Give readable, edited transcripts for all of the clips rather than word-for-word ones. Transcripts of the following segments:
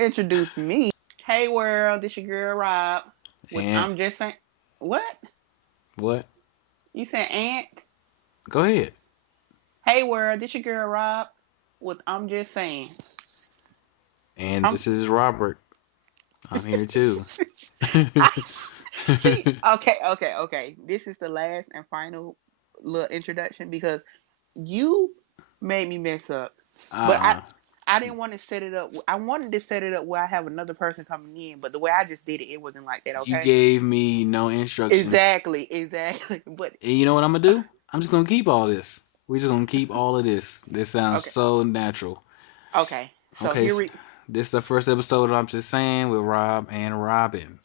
introduce me. Hey world, this your girl Rob. With And I'm just saying, what what? you said, Aunt? Go ahead. Hey world, this your girl Rob. With I'm just saying. And I'm this is Robert. I'm here too. she okay. This is the last and final little introduction because you made me mess up, but I uh I didn't want to set it up. I wanted to set it up where I have another person coming in, but the way I just did it, it wasn't like that. you Okay. gave me no instructions. Exactly. But And you know what I'm gonna do? I'm just gonna keep all this. We're just gonna keep all of this. This sounds okay, so natural. okay. So Okay, here we. this is the first episode of I'm Just Saying with Rob and Robin.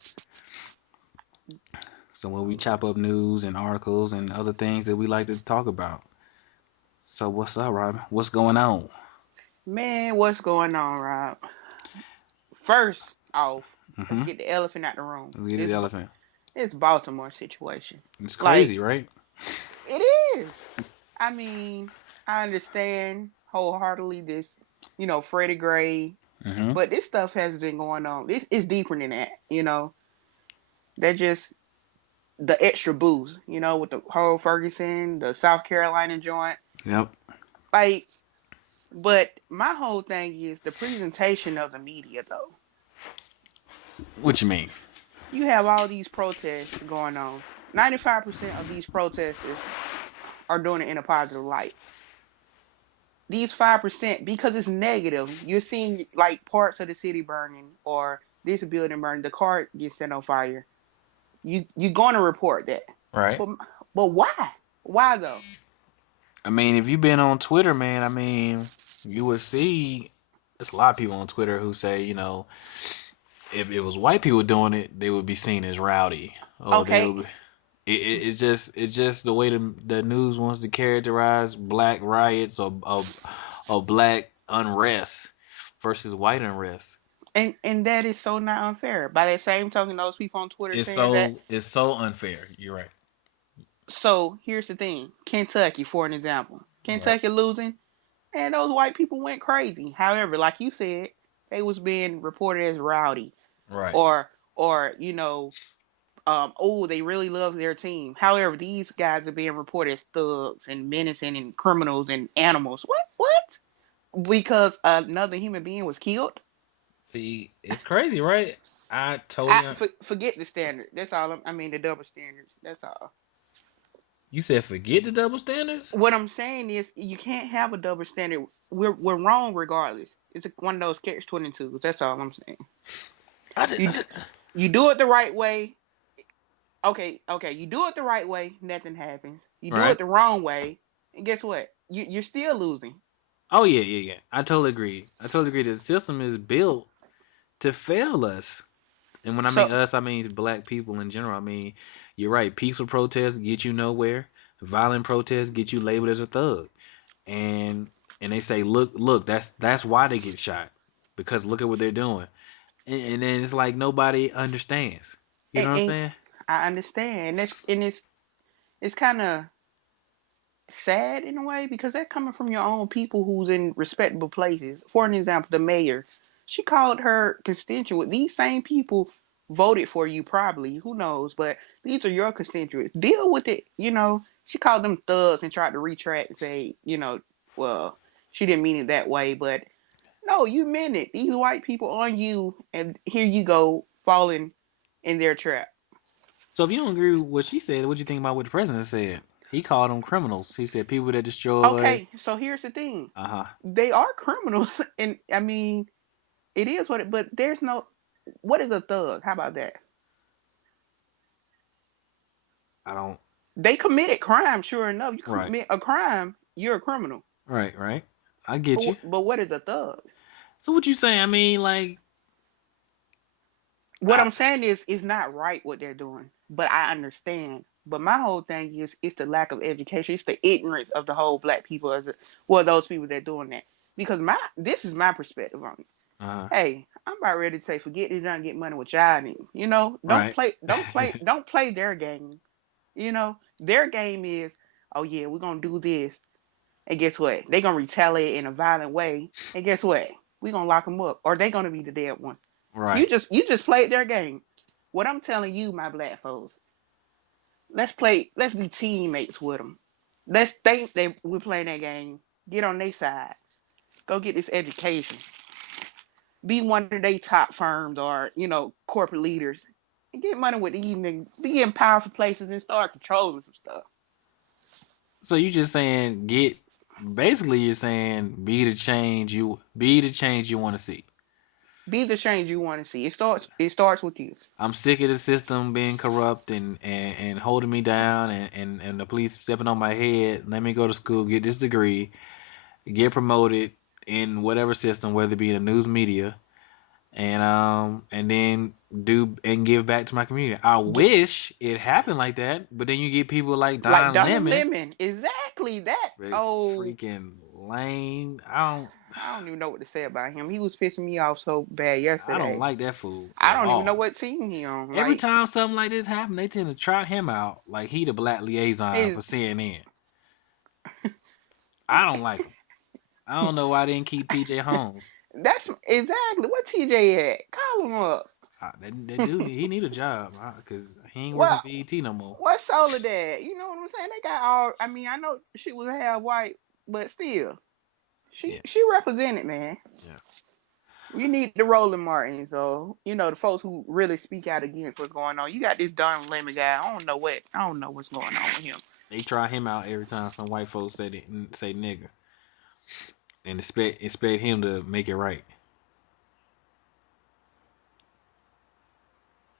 So when we chop up news and articles and other things that we like to talk about. So what's up, Robin? What's going on? Man, what's going on, Rob? First off, let's Mm-hmm. get the elephant out the room. We get the elephant. This Baltimore situation. It's Like, crazy, right? it is. I mean, I understand wholeheartedly this, Freddie Gray, Mm-hmm. but this stuff has been going on. This is deeper than that. They're just the extra boost, with the whole Ferguson, the South Carolina joint. Yep. Like, but my whole thing is the presentation of the media, though. What you mean? You have all these protests going on. 95% of these protesters are doing it in a positive light. These 5%, because it's negative, you're seeing like parts of the city burning or this building burning, the car gets set on fire. You're going to report that. Right. But but why? Why though? I mean, if you've been on Twitter, man, I mean, you would see there's a lot of people on Twitter who say, if it was white people doing it, they would be seen as rowdy, or they Okay, would. It's just the way the news wants to characterize black riots or black unrest versus white unrest. and that is so not unfair. By that same token, those people on Twitter It's saying that. so it's so unfair. You're right. So here's the thing: Kentucky, for an example, Right. Kentucky losing, and those white people went crazy. However, like you said, they was being reported as rowdy, Right. or oh, they really love their team. However, these guys are being reported as thugs and menacing and criminals and animals. What? Because another human being was killed. See, it's crazy, right? I I totally. forget the standard. That's all. I mean the double standards. That's all. You said forget the double standards. What I'm saying is you can't have a double standard. We're wrong regardless. It's one of those catch 22s. That's all I'm saying. I just, I You just, you do it the right way. Okay. You do it the right way, nothing happens. You do it right. the wrong way, and guess what? You're still losing. Oh yeah, yeah, yeah. I totally agree. I totally agree. The system is built to fail us. And when I mean So us, I mean black people in general. I mean, you're right. Peaceful protests get you nowhere. Violent protests get you labeled as a thug. And they say, look, that's why they get shot because look at what they're doing. And then it's like nobody understands. You know what I'm and saying? I understand. It's kind of sad in a way because they're coming from your own people who's in respectable places. For an example, the mayor, she called her constituent. These same people voted for you probably. Who knows? But these are your constituents. Deal with it. She called them thugs and tried to retract and say, well, she didn't mean it that way, but no, you meant it. These white people on you, and here you go falling in their trap. So if you don't agree with what she said, what do you think about what the president said? He called them criminals. He said people that destroy. Okay, so here's the thing. Uh huh. They are criminals, and I mean, it is what it. But there's no. What is a thug? How about that? I don't. They committed crime. Sure enough, you Right. commit a crime, you're a criminal. Right. Right. I get you. But what is a thug? So what you saying? I mean, like, What I I'm saying is, it's not right what they're doing. But I understand. But my whole thing is, it's the lack of education. It's the ignorance of the whole black people well, those people that doing that. Because this is my perspective on it. uh Hey, I'm about ready to say, forget it, don't get money with y'all need. Don't right. play their game. Their game is, oh yeah, we're gonna do this, and guess what? They're gonna retaliate in a violent way, and guess what? We gonna lock them up, or they gonna be the dead one. Right. You just played their game. What I'm telling you, my black folks, let's play. Let's be teammates with them. Let's think that we're playing that game. Get on their side. Go get this education. Be one of their top firms or corporate leaders, and get money with these niggas. Be in powerful places and start controlling some stuff. So you just saying get basically you're saying be the change you want to see. Be the change you want to see. It starts with you. I'm sick of the system being corrupt and holding me down and the police stepping on my head. Let me go to school, get this degree, get promoted in whatever system, whether it be in the news media, and then do and give back to my community. I Get wish it happened like that, but then you get people like like Don Don Lemon, Lemon. Exactly that. Oh, freaking lame. I don't even know what to say about him. He was pissing me off so bad I don't yesterday. like that fool I at don't even know all. what team he on. Every Like, time something like this happen, they tend to trot him out like he the black liaison is for CNN. I don't like him. I don't know why they didn't keep TJ Holmes. that's exactly what TJ at. Call him up. That dude, he need a job because he ain't working Well, for BET no more. what Soledad? You know what I'm saying? They got all. I mean, I know she was half white, but still, she Yeah, she represented, man. yeah. You need the Roland Martin, so the folks who really speak out against what's going on. You got this Don Lemon guy. I don't know what's going on with him. They try him out every time some white folks say nigga and expect him to make it right.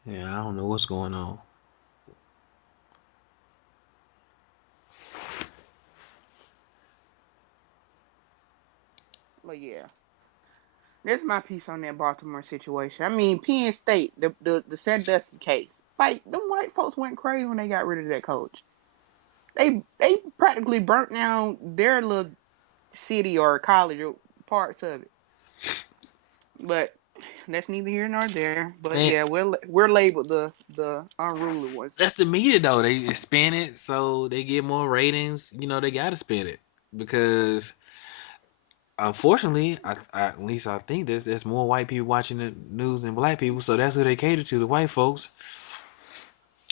Yeah, I don't know what's going on. But yeah, that's my piece on that Baltimore situation. I mean, Penn State, the Sandusky case. Like, them white folks went crazy when they got rid of that coach. They practically burnt down their little city or college or parts of it. But that's neither here nor there. But Man, yeah, we're labeled the unruly ones. that's the media though. They spin it so they get more ratings. You know they gotta spin it because unfortunately, at least I think there's more white people watching the news than black people, so that's who they cater to, the white folks.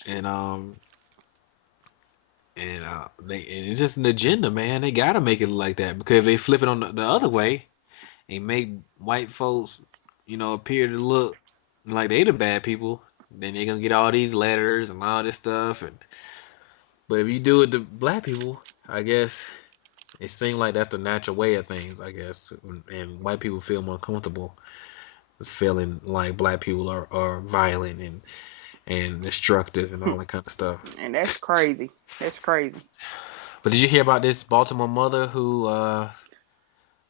And and it's just an agenda, man. They gotta make it like that because if they flip it on the other way and make white folks, appear to look like they the bad people, then they're gonna get all these letters and all this stuff. But if you do it to black people, I guess it seems like that's the natural way of things. I guess, and white people feel more comfortable feeling like black people are violent and destructive and all that kind of stuff. And that's crazy. That's crazy. But did you hear about this Baltimore mother who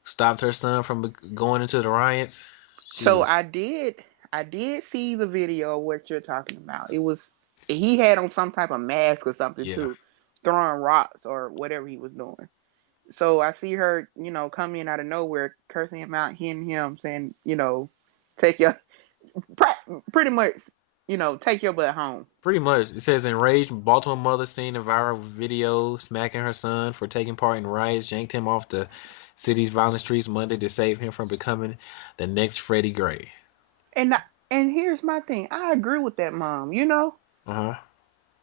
stopped her son from going into the riots? She So was I did see the video of what you're talking about. He had on some type of mask or something yeah, too, throwing rocks or whatever he was doing. So I see her, come in out of nowhere, cursing him out, hitting him, saying, take your pretty much, take your butt home. pretty much. It says enraged Baltimore mother seen a viral video smacking her son for taking part in riots, yanked him off the city's violent streets Monday to save him from becoming the next Freddie Gray. And and here's my thing. I agree with that mom. Uh huh.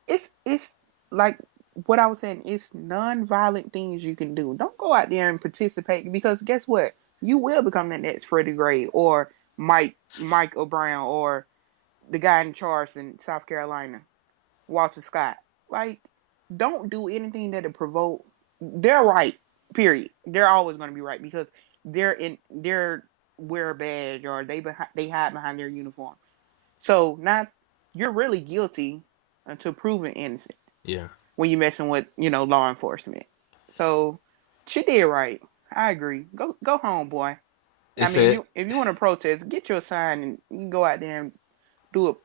It's like what I was saying. It's non-violent things you can do. Don't go out there and participate because guess what? You will become the next Freddie Gray or Mike O'Brien or the guy in charge in South Carolina, Walter Scott. Like, don't do anything that'll provoke. They're right. Period. They're always going to be right because they're wear a badge or they hide behind their uniform. So now you're really guilty until proven innocent Yeah. when you're messing with law enforcement. So she did right. I agree. Go home, boy. It I mean, said if you want to protest, get your sign and you can go out there and do it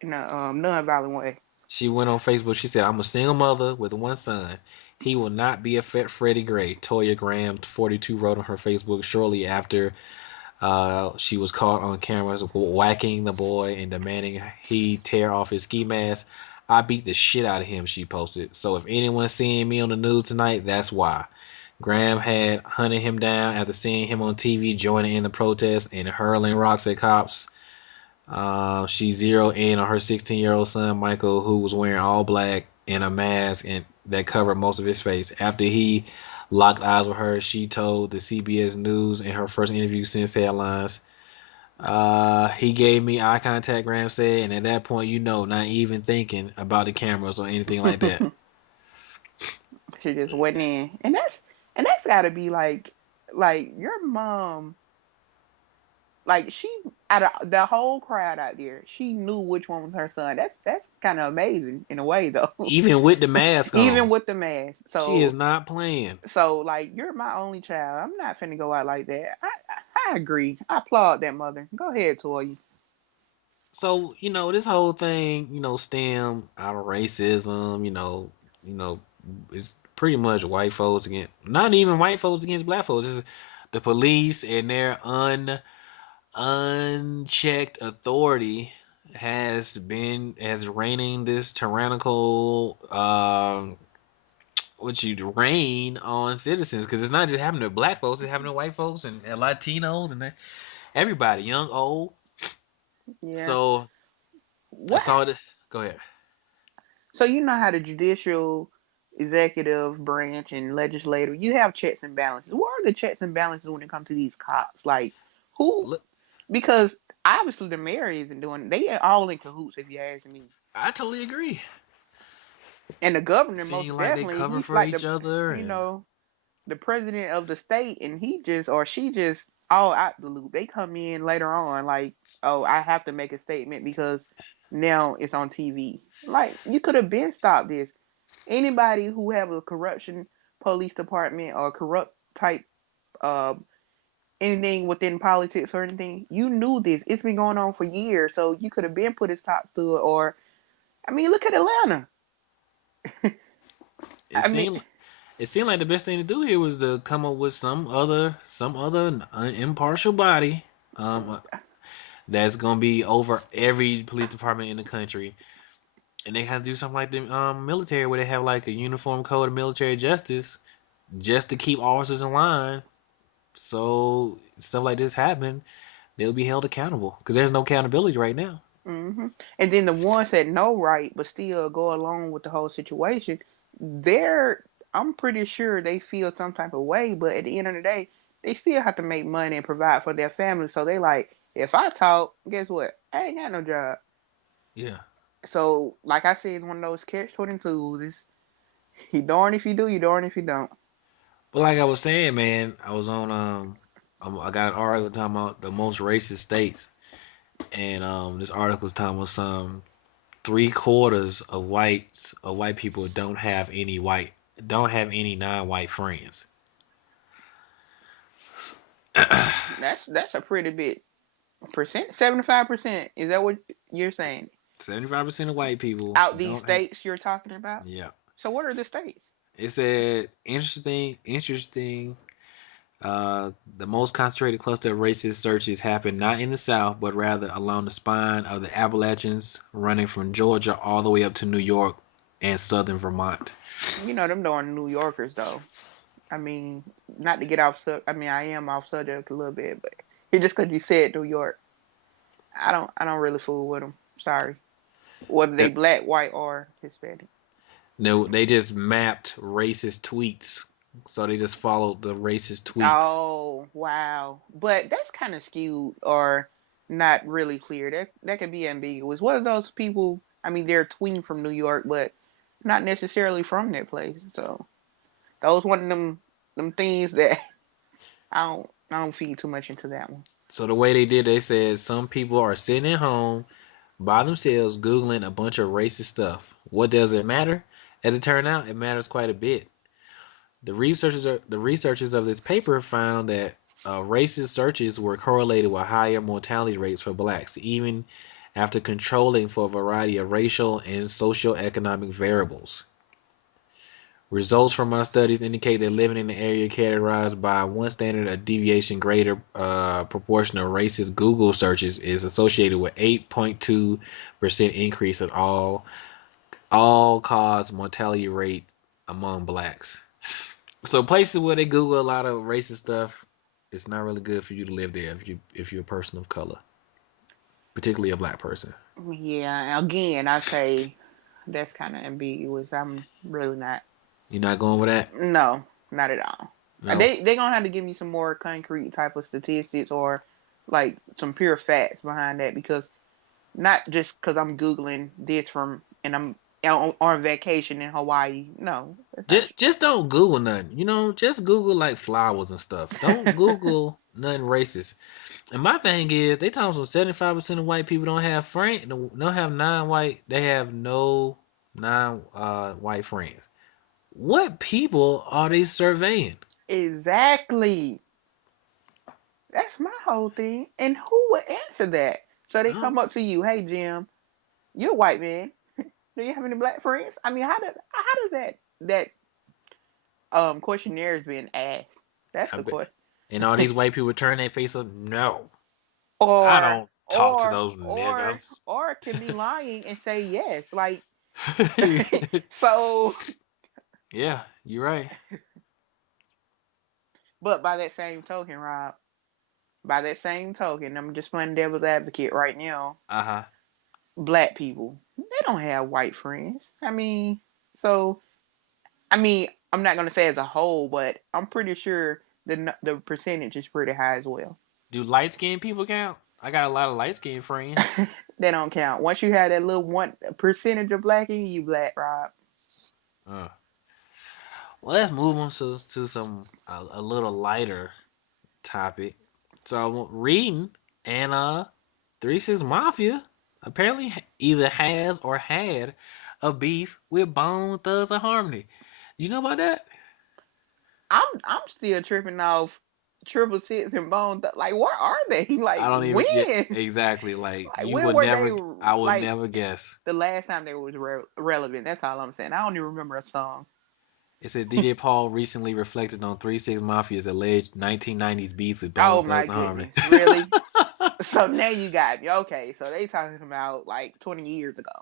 in a non-violent way. she went on Facebook. She said, "I'm a single mother with one son. He will not be a Freddie Gray." Toya Graham, 42, wrote on her Facebook shortly after she was caught on cameras whacking the boy and demanding he tear off his ski mask. "I beat the shit out of him," she posted. "So if anyone's seeing me on the news tonight, that's why." Graham had hunted him down after seeing him on TV joining in the protest and hurling rocks at cops. She zeroed in on her 16-year-old son Michael, who was wearing all black and a mask and that covered most of his face. After he locked eyes with her, she told the CBS News in her first interview since headlines. He gave me eye contact, Graham said, and at that point, not even thinking about the cameras or anything like that. She just went in, and that's got to be like your mom, like she out of the whole crowd out there, she knew which one was her son. That's kind of amazing in a way though. Even with the mask Even on, with the mask. she is So not playing. like you're my only child. I'm not finna go out like that. I agree. I applaud that mother. Go ahead, Toya. So this whole thing, stem out of racism. You know, it's pretty much white folks against, not even white folks against black folks. It's the police and their unchecked authority has reigning this tyrannical what you reign on citizens, because it's not just happening to black folks, it's happening to white folks and Latinos and everybody, young, old. Yeah. So I What? saw it. Go ahead. So you know how the judicial, executive branch, and legislative, you have checks and balances. What are the checks and balances when it comes to these cops? Like who? Look, Because obviously the mayor isn't doing. They are all in cahoots, if you ask me. I totally agree. And the governor, Seem most like they definitely, cover he's for like each other, you and know, the president of the state, and he just or she just all out the loop. They come in later on, like, oh, I have to make a statement because now it's on TV. Like, you could have been stopped this. Anybody who have a corruption police department or corrupt type uh anything within politics or anything, you knew this. It's been going on for years, so you could have been put a stop to it. Or I mean, look at Atlanta. it I mean, seemed it seemed like the best thing to do here was to come up with some other impartial body, um, that's gonna be over every police department in the country, and they have to do something like the military, where they have like a uniform code of military justice, just to keep officers in line. So stuff like this happen, they'll be held accountable, because there's no accountability right now. and then the ones that know right but still go along with the whole situation, they're I'm pretty sure they feel some type of way, but at the end of the day, they still have to make money and provide for their family. So they like, if I talk, guess what? I ain't got no job. Yeah. So like I said, it's one of those catch 22s. It's you darn if you do, you darn if you don't. But like I was saying, man, I was on I got an article talking about the most racist states, and this article was talking about some 3/4 of white people don't have any non-white friends. That's a pretty big percent. 75%. Is that what you're saying? 75% of white people Out these don't have. states you're talking about? Yeah. So what are the states? It said interesting. The most concentrated cluster of racist searches happened not in the South, but rather along the spine of the Appalachians, running from Georgia all the way up to New York and southern Vermont. You know them darn New Yorkers though. I mean, not to get off. I mean, I am off subject a little bit, but it's just because you said New York, I don't really fool with them. Sorry, whether they That black, white, or Hispanic. no, they just mapped racist tweets, so they just followed the racist tweets. Oh wow, but that's kind of skewed or not really clear. That could be ambiguous. What are those people? I mean, they're tweeting from New York, but not necessarily from that place. So those one of them things that I don't feed too much into that one. So the way they did, they said some people are sitting at home by themselves googling a bunch of racist stuff. What does it matter? As it turned out, it matters quite a bit. The researchers of this paper found that racist searches were correlated with higher mortality rates for blacks, even after controlling for a variety of racial and socioeconomic variables. Results from our studies indicate that living in an area characterized by one standard of deviation greater proportion of racist Google searches is associated with 8.2% increase in all cause mortality rates among blacks. So places where they Google a lot of racist stuff, it's not really good for you to live there if you're a person of color, particularly a black person. Yeah, again, I say that's kind of ambiguous. I'm really not. You're not going with that? No, not at all. No. They gonna have to give me some more concrete type of statistics or like some pure facts behind that because not just because I'm googling this from and I'm on vacation in Hawaii. No, that's not Just don't Google nothing. Just Google like flowers and stuff. Don't true. Google nothing racist. And my thing is, they talking some 75% of white people don't have friends, don't have non-white. They have no non white friends. What people are they surveying? Exactly. That's my whole thing. And who would answer that? So they Oh, come up to you, hey Jim, you're a white man. Do you have any black friends? I mean, how does that questionnaire is being asked? That's I the bet. question. And all these white people turn their face up. No, I or don't talk to or those or niggas. or it could be lying and say yes. Like so. Yeah, you're right. But by that same token, Rob, by that same token, I'm just playing devil's advocate right now. Uh huh. Black people, they don't have white friends. I mean, so I mean, I'm not gonna say as a whole, but I'm pretty sure the percentage is pretty high as well. Do light skinned people count? I got a lot of light skinned friends. They don't count. Once you have that little 1% of black in you, black Rob. Uh. Well, let's move on to some a little lighter topic. So I'm reading, and 3 6 Mafia apparently either has or had a beef with Bone Thugs and Harmony. You know about that? I'm still tripping off Triple Six and Bone. Like, where are they? I Like, don't even. Yeah, when? exactly. Like Like, you when would were they? never. I would Like, never guess. the last time they was relevant. That's all I'm saying. I don't even remember a song. It says DJ Paul recently reflected on 3 6 Mafia's alleged 1990s beef with Oh Bone my Thugs and Harmony. goodness, really? So now you got me. Okay, so they talking about like 20 years ago.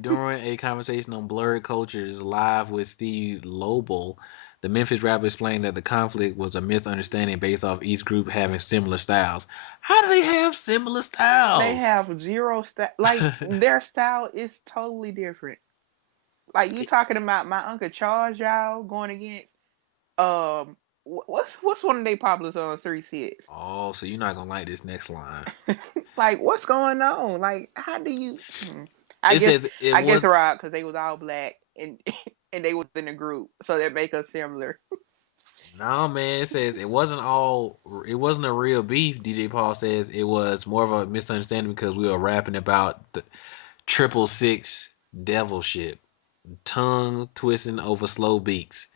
During a conversation on Blurred Cultures live with Steve Lobel, the Memphis rapper explained that the conflict was a misunderstanding based off each group having similar styles. How do they have similar They styles? have zero style. Like their style is totally different. Like you talking about my Uncle Charles, y'all going against what's one of they popular songs 3 6. Oh, so you're not gonna like this next line. Like what's going on? Like how do you? I It guess says it I guess was right because they was all black and and they was in a group, so that make us similar. no man. It says it wasn't all. It wasn't a real beef. DJ Paul says it was more of a misunderstanding because we were rapping about the 666 devil shit, tongue twisting over slow beats.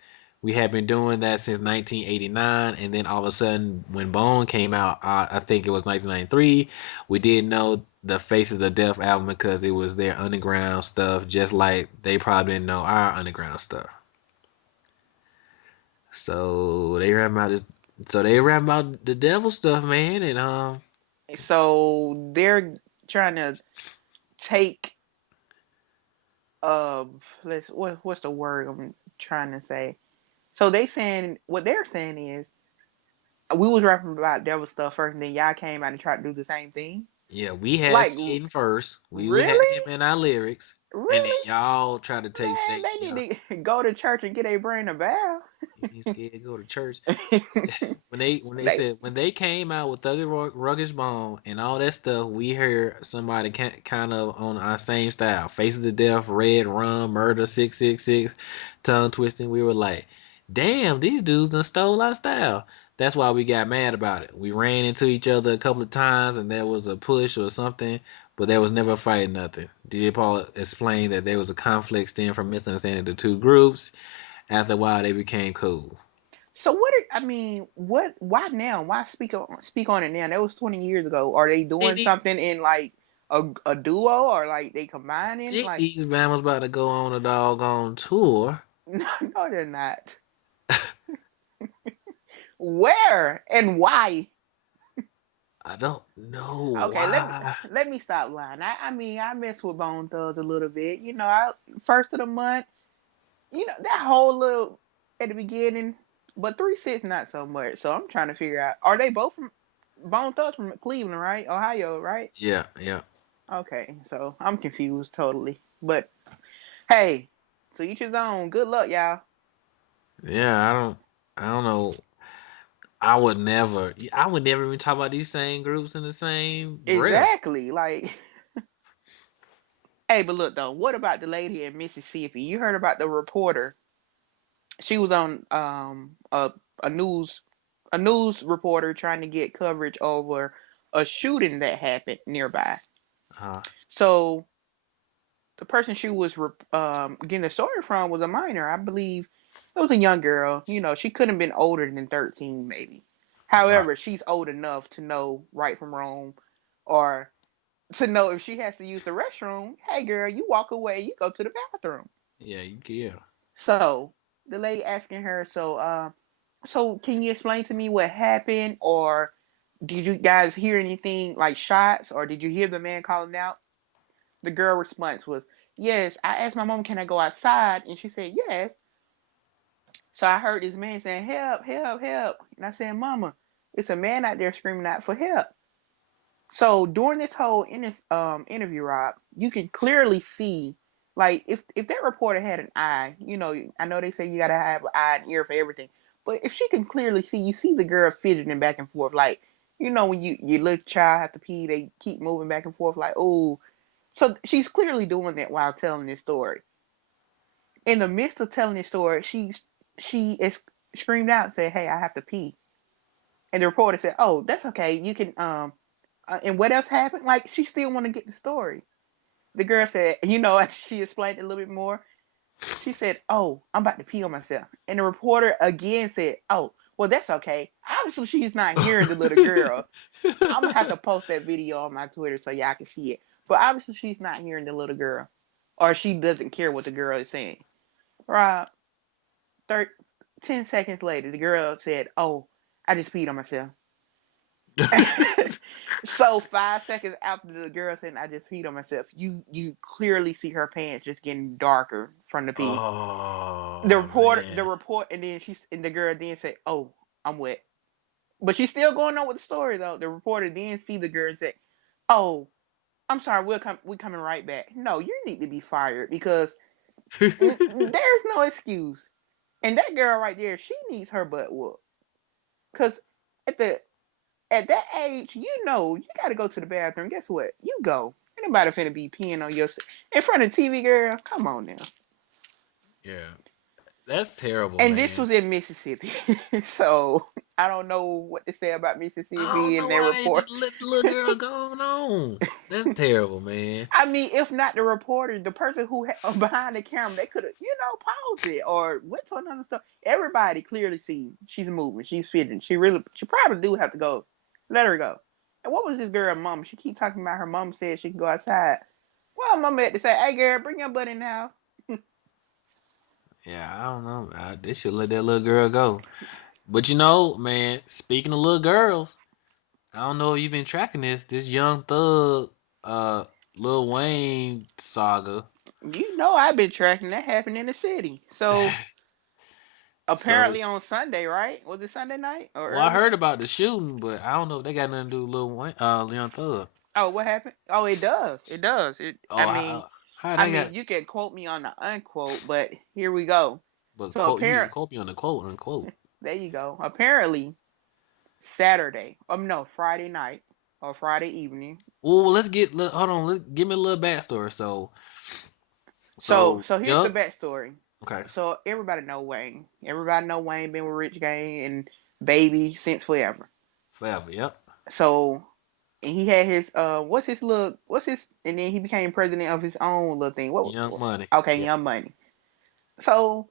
We had been doing that since 1989, and then all of a sudden, when Bone came out, I think it was 1993, we did know the Faces of Death album because it was their underground stuff, just like they probably didn't know our underground stuff. So they rap about this. So they rap about the devil stuff, man, and So they're trying to take let's what's the word I'm trying to say. So they saying what they're saying is we was rapping about devil stuff first, and then y'all came out and tried to do the same thing. yeah, we had Like Satan first. We had really, him in our lyrics, and then really, y'all try to take man, Satan. they Y'all, need to go to church and get a brain a bath. you ain't scared to go to church. When they They said when they came out with Thugger Ruggish Bone and all that stuff, we heard somebody kind of on our same style. Faces of Death, Red Rum, Murder, 666, Tongue Twisting. We were like, damn, these dudes done stole our style. That's why we got mad about it. We ran into each other a couple of times and there was a push or something, but there was never a fight, nothing. DJ Paul explained that there was a conflict stemming from misunderstanding the two groups. After a while, they became cool. so what? I mean, what? Why now? Why speak on it now? That was 20 years ago. Are they And doing these something in like a duo or like they combining? think Like these Bama's about to go on a doggone tour. no, no, they're not. Where and why? I don't know Okay, why. let me stop lying. I mean I mess with Bone Thugs a little bit. I first of the month. That whole little at the beginning. but 3 6 not so much. So I'm trying to figure out, are they both from Bone Thugs from Cleveland, right? Ohio, right? Yeah, yeah, Okay, so I'm confused totally. But hey, to each his own. Good luck, y'all. yeah. I don't know. I would never even talk about these same groups in the same breath. Exactly. Like, hey, but look though, what about the lady in Mississippi? You heard about the reporter? She was on a news reporter trying to get coverage over a shooting that happened nearby. Uh, So the person she was getting the story from was a minor, I believe. It was a young girl. You know, she couldn't have been older than 13, maybe. right. However, she's old enough to know right from wrong, or to know if she has to use the restroom. Hey, girl, you walk away. You go to the bathroom. Yeah, yeah. So the lady asking her, so can you explain to me what happened, or did you guys hear anything like shots, or did you hear the man calling out? The girl response was, yes, I asked my mom, can I go outside? And she said, yes. So I heard this man saying, help, help, help. And I said, Mama, it's a man out there screaming out for help. So during this whole interview, Rob, you can clearly see, like, if that reporter had an eye, you know, I know they say you gotta have an eye and ear for everything, but if she can clearly see, you see the girl fidgeting back and forth, like, you know, when your little child have to pee, they keep moving back and forth, like, oh. So she's clearly doing that while telling this story. In the midst of telling this story, she is screamed out and said, "Hey, I have to pee." And the reporter said, "Oh, that's okay. You can." And what else happened? Like she still want to get the story. The girl said, you know, after she explained it a little bit more, she said, "Oh, I'm about to pee on myself." And the reporter again said, "Oh, well, that's okay." Obviously, she's not hearing the little girl. I'm gonna have to post that video on my Twitter so y'all can see it. But obviously, she's not hearing the little girl, or she doesn't care what the girl is saying. Rob, 10 seconds later, the girl said, "Oh, I just peed on myself." So 5 seconds after the girl said, "I just peed on myself," you clearly see her pants just getting darker from the pee. Oh The man. report, and then the girl then said, "Oh, I'm wet," but she's still going on with the story though. The reporter then see the girl and said, "Oh, I'm sorry, we're coming right back." No, you need to be fired because there's no excuse. And that girl right there, she needs her butt whooped. Cause at the at that age, you know, you got to go to the bathroom. Guess what? You go. Anybody finna be peeing on your in front of TV, girl? Come on now. Yeah. That's terrible, And this man. was in Mississippi, so I don't know what to say about I don't Mississippi and know their why they report. didn't let the little girl go on. That's terrible, man. I mean, if not the reporter, the person who behind the camera, they could have, paused it or went to another stuff. Everybody clearly see she's moving, she's fidgeting. She probably do have to go. Let her go. And what was this girl, mom? She keep talking about her mom said she can go outside. Well, mama had to say, "Hey, girl, bring your butt in now." Yeah, I don't know. They should let that little girl go. But you know, man, speaking of little girls, I don't know if you've been tracking this. This Young Thug, uh, Lil Wayne saga. You know, I've been tracking that happened in the city. So So, apparently on Sunday, right? Was it Sunday night or well, I early? heard about the shooting, but I don't know if they got nothing to do with Lil Wayne, Young Thug. Oh, what happened? Oh, it does. It does. Oh, how I they mean, got? you can quote me on the unquote, but here we go. But So quote, you can apparent, quote me on the quote unquote. there you go. Apparently, Saturday. No, Friday night or Friday evening. Well, hold on. Give me a little backstory. So So here's the Young, backstory. okay, So everybody know Wayne. Everybody know Wayne been with Rich Gang and Baby since forever. forever. Yep. So and he had his what's his and then he became president of his own little thing. Young Money. Okay, Yep. Young Money. So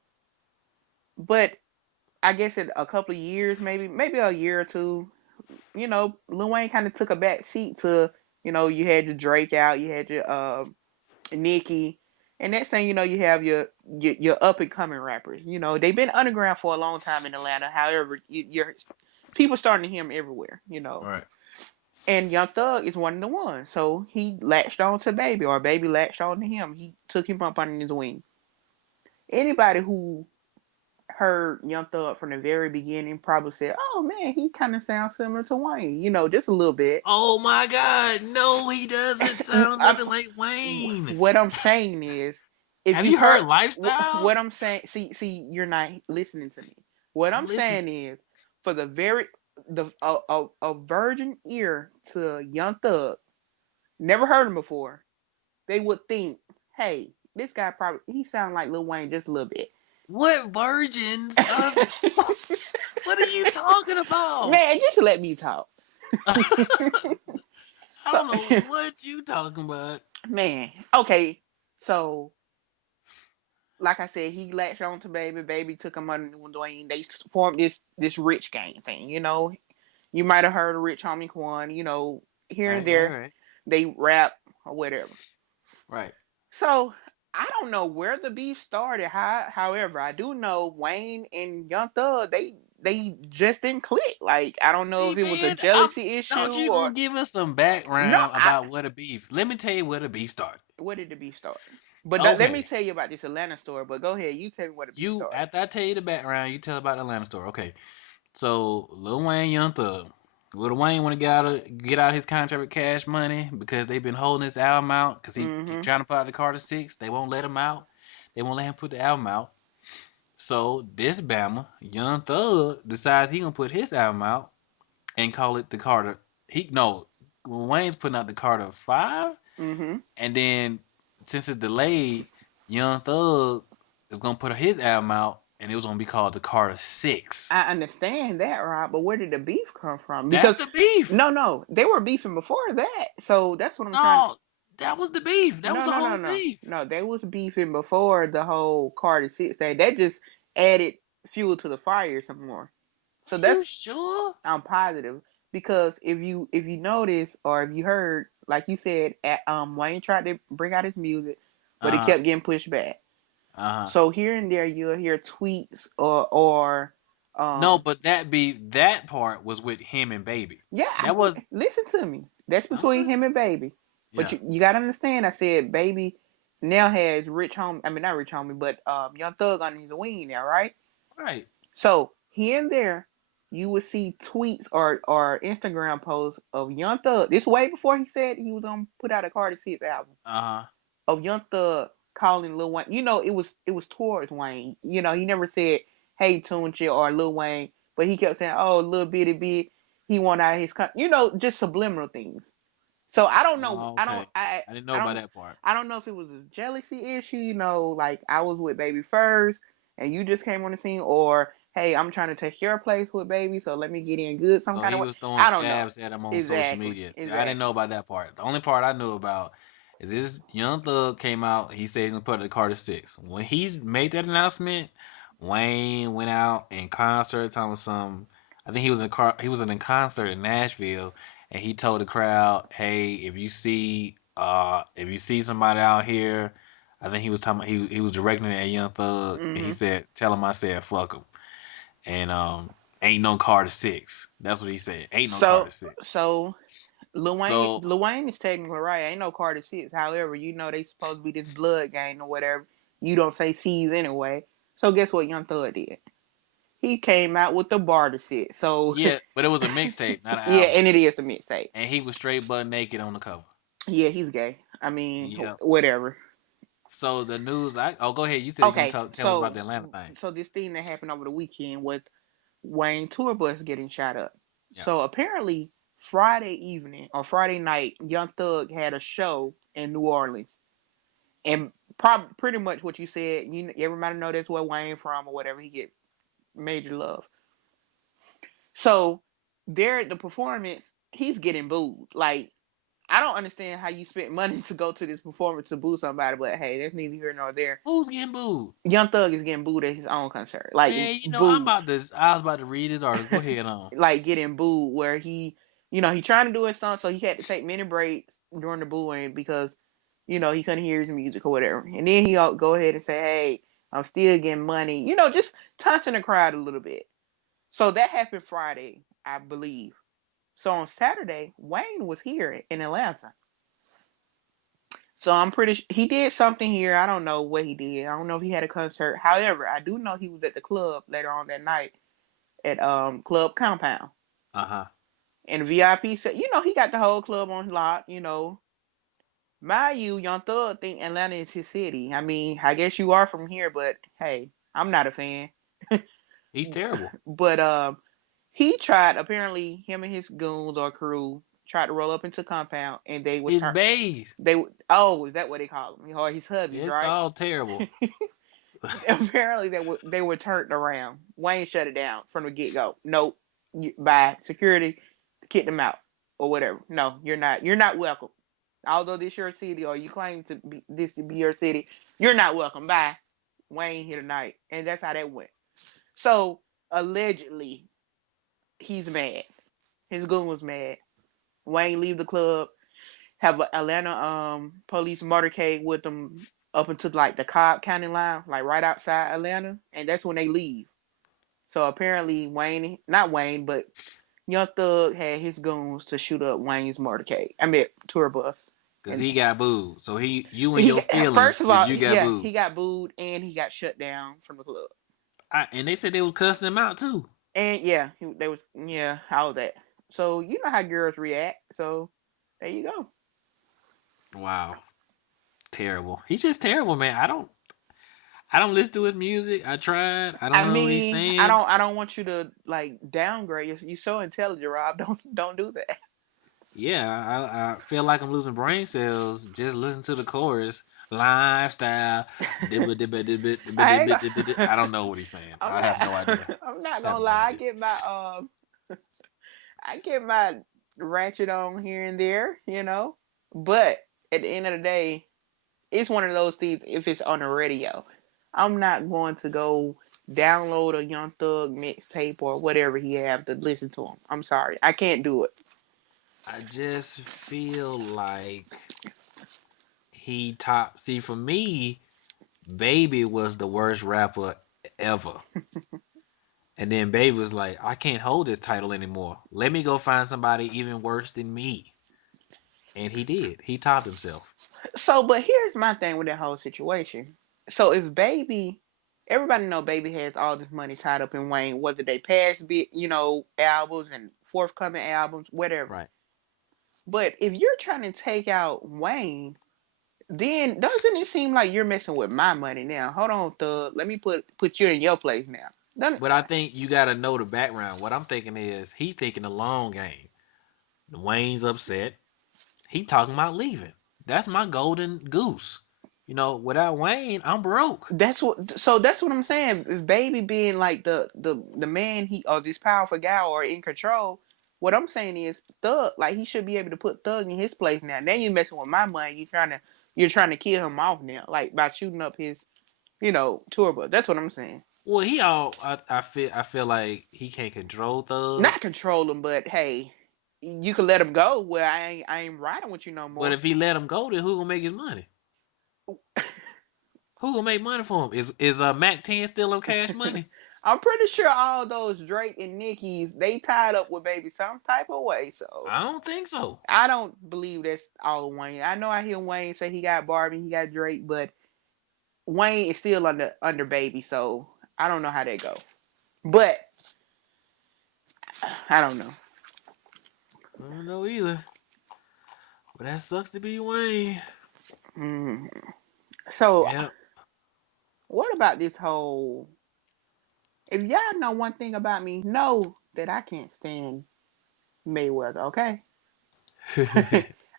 but I guess in a couple of years, maybe a year or two, Lil Wayne kind of took a back seat to, you had your Drake out, you had your Nicki, and next thing you know, you have your up and coming rappers. You know, they've been underground for a long time in Atlanta. However, you're people starting to hear them everywhere. All right. And Young Thug is one of the ones. So he latched on to Baby, or Baby latched on to him. He took him up under his wing. Anybody who heard Young Thug from the very beginning, probably said, "Oh man, he kind of sounds similar to Wayne, just a little bit." Oh my God! No, he doesn't sound I'm, nothing like Wayne. what I'm saying is, if Have you you heard heard Lifestyle? what I'm saying, see, you're not listening to me. What I'm I'm listening. saying is, for a virgin ear to Young Thug, never heard him before, they would think, "Hey, this guy probably he sounds like Lil Wayne just a little bit." What versions of? What are you talking about? Man, just let me talk. I So, don't know what you talking about. man, okay. So, like I said, he latched on to Baby. Baby took him under the wing. They formed this rich gang thing. You might have heard of Rich Homie Quan. Here and Right, right, there, right, they rap or whatever. right. So I don't know where the beef started. However, I do know Wayne and Young Thug. They just didn't click. Like I don't know See, if it was a man, jealousy don't issue you or gonna give us some no. background about where the beef? Let me tell you where the beef started. Where did the beef start? But let me Okay, tell you about this Atlanta story. But go ahead, you tell me where the beef you started. after I tell you the background, you tell about the Atlanta story. Okay, so Lil Wayne, Young Thug. Lil Wayne want to get out his contract with Cash Money because they've been holding his album out because he Mm-hmm. trying to put out the Carter Six. They won't let him out. They won't let him put the album out. So this Bama, Young Thug, decides he gonna put his album out and call it the Carter. He no, Wayne's putting out the Carter Five, Mm-hmm. and then since it's delayed, Young Thug is gonna put his album out, and it was gonna be called the Carter Six. I understand that, right? But where did the beef come from? That's Because the beef. no, they were beefing before that. So that's what I'm trying. No, that was the beef. That was No, the no, no, whole no, beef. no. They was beefing before the whole Carter Six thing. That just added fuel to the fire some more. So You that's sure? I'm positive because if you notice or if you heard, like you said, Wayne tried to bring out his music, but it Uh huh. kept getting pushed back. Uh huh. So here and there you'll hear tweets or No, um but that part was with him and Baby. yeah, That was listen to me. That's I'm between him listening. and Baby. But Yeah. you gotta understand. I said Baby now has Rich Homie. I mean not Rich Homie, but Young Thug on his wing now, right? Right. So here and there, you would see tweets or Instagram posts of Young Thug. This way before he said he was gonna put out a Cardi Six album Uh huh. of Young Thug calling Lil Wayne. It was towards Wayne. He never said hey Tunchi or Lil Wayne, but he kept saying oh little bitty bit. He want out of his country. Just subliminal things. So I don't know. Oh, I don't. okay. I didn't know I about don't. that part. I don't know if it was a jealousy issue. Like I was with Baby first, and you just came on the scene, or hey, I'm trying to take your place with Baby, so let me get in good some So kind of he way. was throwing I don't know. jabs at him on social Exactly. media. See, I didn't know Exactly. about that part. The only part I knew about is this Young Thug came out. He said he's gonna put the Carter Six. When he made that announcement, Wayne went out in concert talking some. I think he was in a concert in Nashville, and he told the crowd, "Hey, if you see somebody out here, I think he was talking. He was directing it at Young Thug, and he Hmm. said, tell him I said fuck him." And ain't no Carter Six. That's what he said. Ain't no So Carter Six. so So Lil Wayne is technically right. Ain't no Carter Six. However, they supposed to be this blood gang or whatever. You don't say C's anyway. So guess what Young Thug did? He came out with the barter set. So yeah, but it was a mixtape, not an yeah, album. and it is a mixtape. And he was straight butt naked on the cover. Yeah, he's gay. I mean, Yeah. whatever. So the news, go ahead. You said you're gonna Okay, tell us about so the Atlanta thing. this thing that happened over the weekend with Wayne tour bus getting shot up. Yeah. So apparently Friday evening or Friday night, Young Thug had a show in New Orleans, and pretty much what you said. Everybody know that's where Wayne from or whatever. He get major love. So there at the performance, he's getting booed. Like I don't understand how you spent money to go to this performance to boo somebody, but hey, that's neither here nor there. Who's getting booed? Young Thug is getting booed at his own concert, like Man, booed, I was about to read this article. Go ahead on. like getting booed. Where he trying to do his song, so he had to take many breaks during the booing because he couldn't hear his music or whatever. And then he'll go ahead and say, "Hey, I'm still getting money," just taunting the crowd a little bit. So that happened Friday, I believe. So on Saturday, Wayne was here in Atlanta. So I'm pretty he did something here. I don't know what he did. I don't know if he had a concert. However, I do know he was at the club later on that night at Club Compound. Uh huh. And the VIP said, he got the whole club on lock, Mind you, Young Thug think Atlanta is his city. I mean, I guess you are from here, but hey, I'm not a fan. He's terrible. But he tried, apparently him and his goons or crew tried to roll up into compound and they would His turn bays. oh, is that what they call them? Or his hubbies, It's right? all terrible. Apparently they were turned around. Wayne shut it down from the get go. Nope. By security, kick them out or whatever. No, you're not. You're not welcome. Although this your city or you claim to be this to be your city, you're not welcome. Bye. Wayne here tonight, and that's how that went. So allegedly, he's mad. His goon was mad. Wayne leave the club, have a Atlanta police motorcade with them up into like the Cobb County line, like right outside Atlanta, and that's when they leave. So apparently Wayne, not Wayne, but Young Thug had his goons to shoot up Wayne's motorcade. I mean tour bus, Cause and he got booed. So you and he your first feelings, of cause all, you got yeah, booed. he got booed and he got shut down from the club. And they said they was cussing him out too. And yeah, they was all that. So you know how girls react. So there you go. Wow, terrible. He's just terrible, man. I don't listen to his music. I tried. I don't I know what he's mean, I saying. don't I don't want you to like downgrade. You're so intelligent, Rob. Don't do that. Yeah, I feel like I'm losing brain cells just listen to the chorus. Lifestyle, dibba dibba dibba dibba I ain't dibba dibba dibba. gonna, I don't know what he's saying. I'm I have no not idea. I'm not I have gonna no lie. I idea. get my I get my ratchet on here and there, But at the end of the day, it's one of those things. If it's on the radio, I'm not going to go download a Young Thug mixtape or whatever he have to listen to him. I'm sorry, I can't do it. I just feel like he top. See, for me, Baby was the worst rapper ever. And then Baby was like, I can't hold this title anymore. Let me go find somebody even worse than me. And he did. He topped himself. So, but here's my thing with that whole situation. So, if Baby, everybody know Baby has all this money tied up in Wayne, whether they past bit, albums and forthcoming albums, whatever. Right. But if you're trying to take out Wayne, then doesn't it seem like you're messing with my money now? Hold on, Thug. Let me put you in your place now. Doesn't- But I think you got to know the background. What I'm thinking is he thinking the long game. Wayne's upset. He talking about leaving. That's my golden goose. Without Wayne, I'm broke. that's what I'm saying. If Baby being like the man he or this powerful guy or in control, what I'm saying is Thug, like he should be able to put Thug in his place now. Then you're messing with my money. You're trying to kill him off now, like by shooting up his tour bus. That's what I'm saying. Well, he all I feel like he can't control Thug. Not control him, but hey, you can let him go. Well, I ain't riding with you no But more. if he let him go, then who gonna make his money? Who gonna make money for him? Is Mac 10 still on Cash Money? I'm pretty sure all those Drake and Nicki's they tied up with Baby some type of way. So I don't think so. I don't believe that's all Wayne. I know I hear Wayne say he got Barbie, he got Drake, but Wayne is still under Baby, so I don't know how that go. But I don't know. I don't know either. But that sucks to be Wayne. Mm. So Yep. what about this whole? If y'all know one thing about me, know that I can't stand Mayweather. Okay,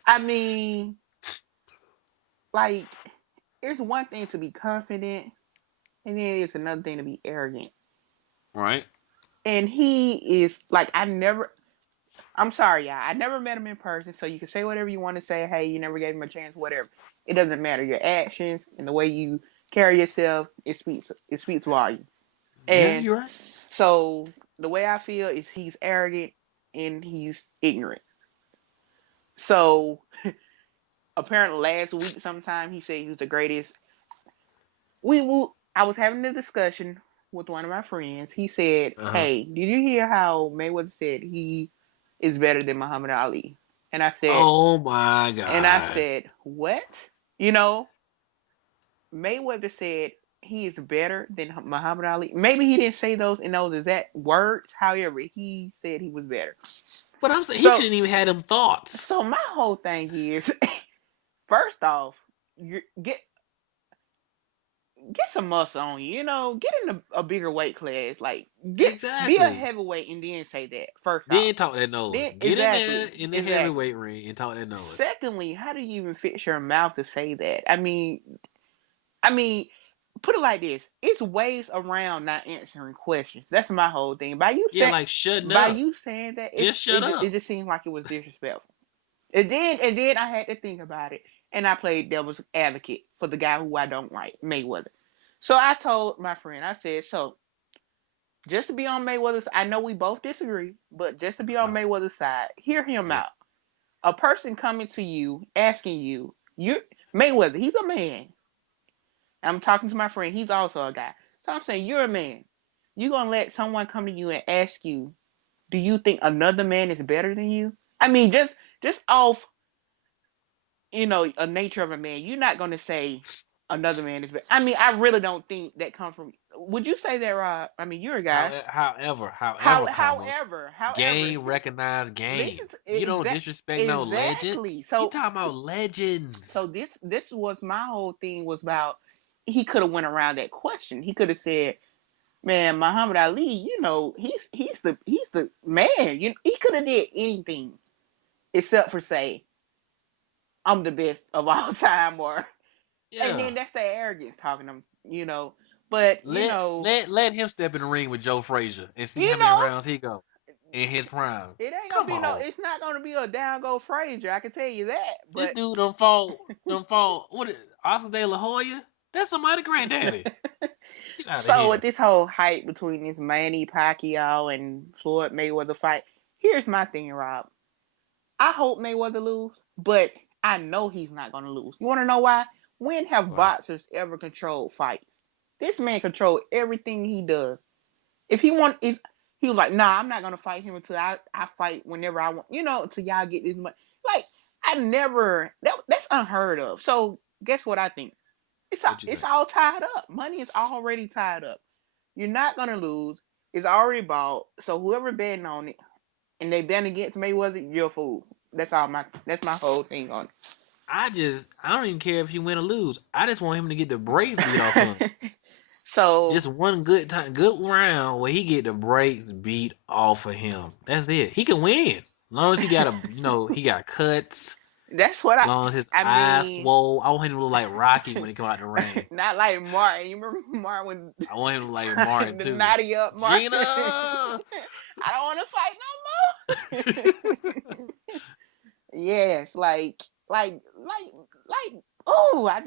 I mean, like it's one thing to be confident, and then it's another thing to be arrogant. Right. And he is like I never. I'm sorry, y'all. I never met him in person, so you can say whatever you want to say. Hey, you never gave him a chance, whatever. It doesn't matter. Your actions and the way you carry yourself, it speaks volume. Yeah, And you're right. so the way I feel is he's arrogant and he's ignorant. So apparently last week sometime he said he was the greatest. I was having a discussion with one of my friends. He said, Uh huh. "Hey, did you hear how Mayweather said he is better than Muhammad Ali?" And I said, Oh my and I God. said, "What?" You know, Mayweather said he is better than Muhammad Ali. Maybe he didn't say those in those exact words. However, he said he was better. But I'm saying he So, shouldn't even have them thoughts. so my whole thing is, first off, you get some muscle on you. You know, get in a bigger weight class. Like, be a Exactly. heavyweight and then say that. First off, Then talk that noise. then Get in there exactly, in the exactly. heavyweight ring and talk that noise. Secondly, how do you even fix your mouth to say that? I mean, put it like this: it's ways around not answering questions. That's my whole thing. Yeah, like shutting By up. you saying that, Just shut it up. just seems like it was disrespectful. And then I had to think about it, and I played devil's advocate for the guy who I don't like, Mayweather. So I told my friend, I said, so just to be on Mayweather's, I know we both disagree, but just to be on Uh-huh. Mayweather's side, hear him Yep. out. A person coming to you asking you Mayweather, he's a man. I'm talking to my friend, he's also a guy. So I'm saying you're a man. You gonna let someone come to you and ask you, do you think another man is better than you? I mean, just off, a nature of a man, you're not gonna say another man is better. I mean, I really don't think that comes from. Would you say that, Rob? I mean, you're a guy. However, comma, However, game recognized game. listen to You don't disrespect no legend. exactly. You So talking about legends. this was my whole thing was about. He could have went around that question. He could have said, "Man, Muhammad Ali, he's the man. He could have did anything except for say I'm the best of all time," or and Yeah. then that's the arrogance talking to him. But Let him step in the ring with Joe Frazier and see how you many know, rounds he go in his prime. it ain't gonna Come be no. on. It's not gonna be a down go Frazier. I can tell you that. This But dude don't fall. Oscar De La Hoya? That's somebody granddaddy. Get out of so with here. this whole hype between this Manny Pacquiao and Floyd Mayweather fight, here's my thing, Rob. I hope Mayweather lose, but I know he's not gonna lose. You wanna know why? When have Why? boxers ever controlled fights? This man controlled everything he does. If he was like, nah, I'm not gonna fight him until I fight whenever I want, until y'all get this much. Like I never that's unheard of. So guess what I think? What you It's think? all tied up. Money is already tied up. You're not gonna lose. It's already bought. So whoever betting on it and they bet against Mayweather, you're a fool. That's my whole thing on I don't even care if he win or lose. I just want him to get the brakes beat off him. it. So Just one good round where he get the brakes beat off of him. That's it. He can win. As long as he got cuts. that's what As long as his I eyes mean. swole. I want him to look like Rocky when he come out the ring. Not like Martin. You remember Martin I want him to look like Martin when the too. naughty up Martin? Gina. I don't want to fight no more. Yes, like. Oh, I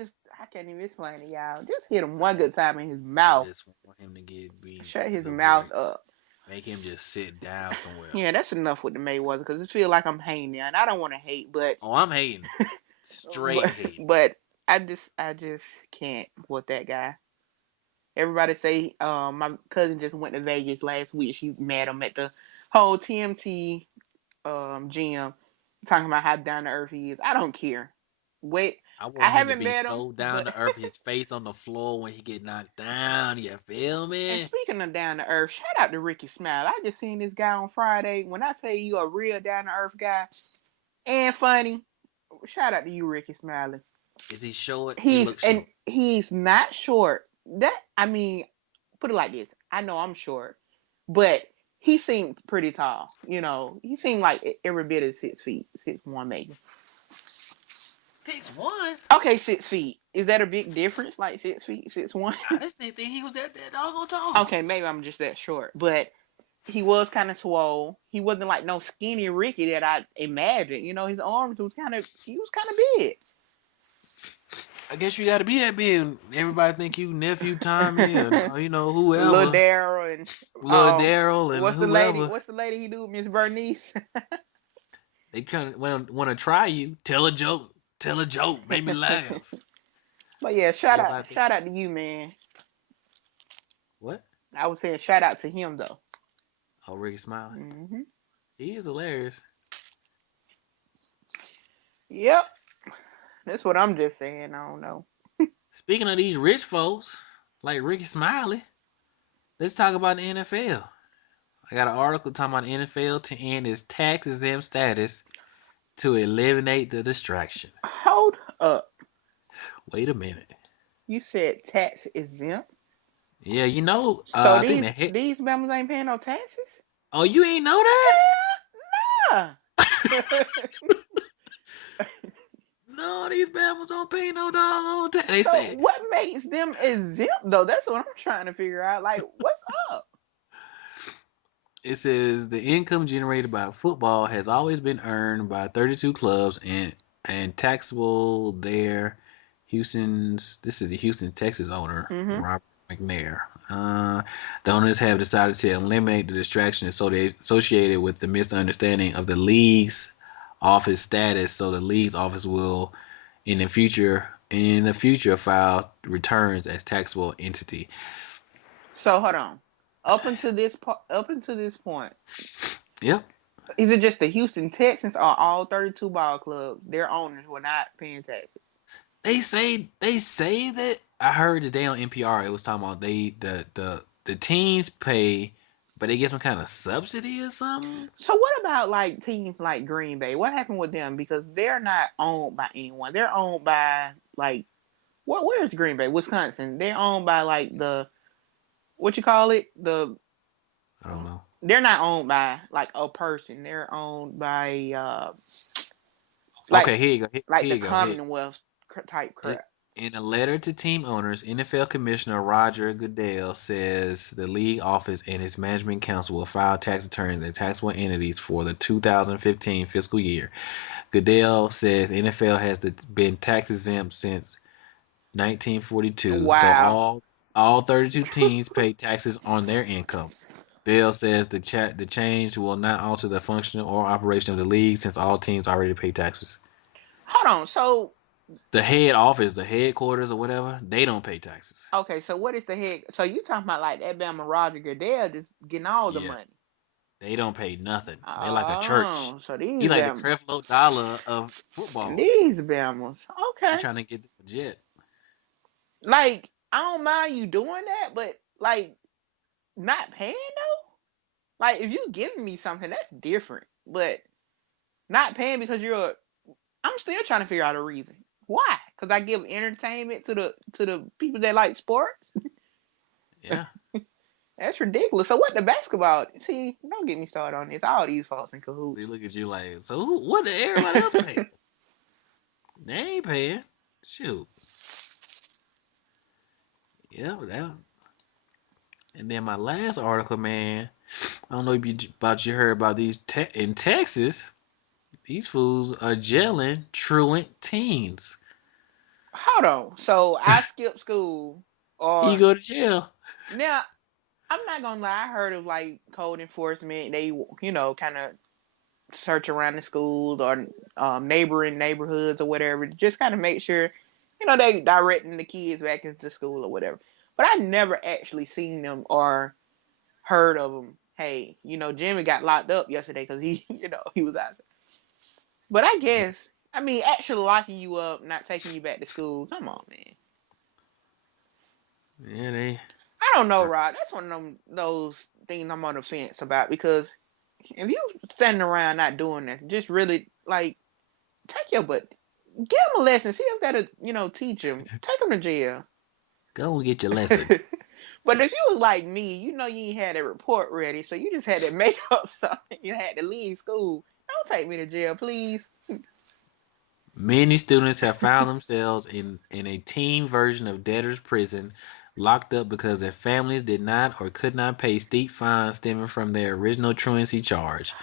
can't even explain it, y'all. Just hit him one good time in his I mouth. just want him to get beat Shut his the mouth brakes. up. Make him just sit down somewhere. Yeah, that's enough with the Mayweather because it feel like I'm hating now, and I don't want to hate, but Oh, I'm hating. Straight but hating. but I just can't with that guy. Everybody say my cousin just went to Vegas last week. She met him at the whole TMT gym, talking about how down to earth he is. I don't care. Wait, I I want him to haven't be met him, so down but to earth, his face on the floor when he get knocked down. You feel and me? speaking of down to earth, shout out to Ricky Smile. I just seen this guy on Friday. When I say you a real down to earth guy and funny, shout out to you, Ricky Smiley. Is he short? He He's looks and short. he's not short. That I mean, put it like this. I know I'm short, but he seemed pretty tall. He seemed like every bit of 6 feet, 6'1" maybe. 6'1"? Okay, 6 feet. Is that a big difference? Like 6 feet, 6'1"? I just didn't think he was that doggone tall. Okay, maybe I'm just that short, but he was kind of swole. He wasn't like no skinny Ricky that I imagined. His arms was he was kind of big. I guess you got to be that big. Everybody think you nephew Tommy and Lil whoever, Daryl and Lil Daryl and what's the lady? whoever. What's the lady he do? Miss Bernice. They kind of want to try you. Tell a joke. Tell a joke. Make me laugh. But yeah, shout out, Everybody think shout out to you, man. what? I was saying shout out to him though. Oh, Ricky Smiley. Hmm. He is hilarious. Yep. That's what I'm just saying. I don't know. Speaking of these rich folks, like Ricky Smiley, let's talk about the NFL. I got an article talking about the NFL to end its tax exempt status to eliminate the distraction. Hold up. Wait a minute. You said tax exempt. Yeah, So I think these the head. these members ain't paying no taxes? Oh, you ain't know that? Hell nah. No, these Bama's don't pay no doggone tax. They So say what makes them exempt though? That's what I'm trying to figure out. Like, what's up? it says the income generated by football has always been earned by 32 clubs and taxable there. Houston's this is the Houston, Texas owner, Mm-hmm. Robert McNair. The owners have decided to eliminate the distraction associated with the misunderstanding of the league's office status. So the league's office will, in the future, file returns as taxable entity. So hold on. Up until this point, Yep. is it just the Houston Texans or all 32 ball clubs? Their owners were not paying taxes. They say that I heard today on NPR it was talking about the teams pay, but they get some kind of subsidy or something. So what about like teams like Green Bay? What happened with them? Because they're not owned by anyone. They're owned by like what? Where's Green Bay? Wisconsin. They're owned by like the what you call it? I don't know. They're not owned by like a person. They're owned by like Okay, here you go. like Here the you go. Here. Commonwealth type It, crap. in a letter to team owners, NFL Commissioner Roger Goodell says the league office and its management council will file tax returns as taxable entities for the 2015 fiscal year. Goodell says NFL has been tax exempt since 1942, though Wow. all 32 teams pay taxes on their income. Dale says the change will not alter the function or operation of the league since all teams already pay taxes. Hold on. So The head office, the headquarters or whatever, they don't pay taxes. okay. So what is the head? So you talking about like that Bama Roger Goodell just getting all the Yeah, money? they don't pay nothing. They like a church. Oh, so He these like the Bama, Creflo Dollar of football. these Bamas. He Okay. trying to get the jet. Like I don't mind you doing that, but like not paying though. Like if you giving me something, that's different. But not paying because I'm still trying to figure out a reason. Why? Because I give entertainment to the people that like sports. Yeah, That's ridiculous. So what the basketball? See, don't get me started on this. All these folks in they cahoots. look at you like, so what did everybody else pay? They ain't paying. Shoot. Yeah, that. And then my last article, man. I don't know if you heard about these in Texas. These fools are jailing truant teens. Hold on. So I skipped school, You or go to jail. now I'm not gonna lie. I heard of like code enforcement. They kind of search around the schools or neighboring neighborhoods or whatever, just kind of make sure they directing the kids back into school or whatever. But I never actually seen them or heard of them. Hey, Jimmy got locked up yesterday because he he was out. But I guess, I mean, actually locking you up, not taking you back to school. Come on, man. Yeah, they. I don't know, Rod. That's one of those things I'm on the fence about because if you standing around not doing that, just really like take your butt, give him a lesson. See if that'll teach him. Take him to jail. Go and get your lesson. But if you was like me, you ain't had a report ready, so you just had to make up something. You had to leave school. Don't take me to jail, please. Many students have found themselves in a teen version of debtor's prison, locked up because their families did not or could not pay steep fines stemming from their original truancy charge.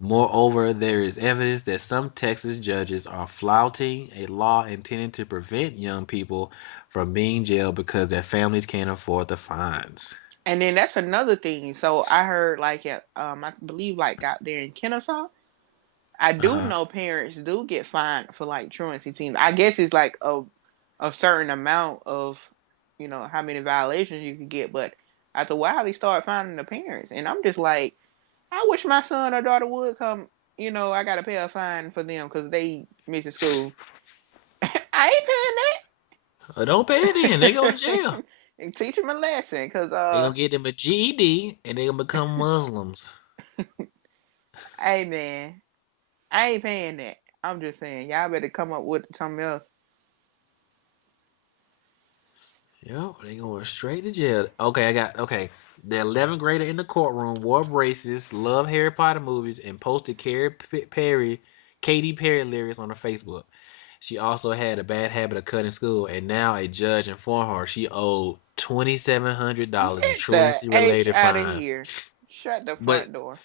Moreover, there is evidence that some Texas judges are flouting a law intended to prevent young people from being jailed because their families can't afford the fines. And then that's another thing. So I heard like I believe like out there in Kennesaw, I do Uh-huh. know parents do get fined for like truancy teams. I guess it's like a certain amount of how many violations you can get, but after a while they start finding the parents, and I'm just like, I wish my son or daughter would come. I gotta pay a fine for them because they missing school. I I ain't paying Don't pay it in. They go to jail. that. And teach them a lesson, cause They gonna get them a GED and they gonna become Muslims. hey man, I ain't paying that. I'm just saying, y'all better come up with something else. Yep, they going straight to jail. Okay, I got okay. The 11th grader in the courtroom wore braces, loved Harry Potter movies, and posted Katy Perry lyrics on her Facebook. She also had a bad habit of cutting school, and now a judge informed her she owed $2,700 in Get the truancy H related out of fines. here. Shut the But front door.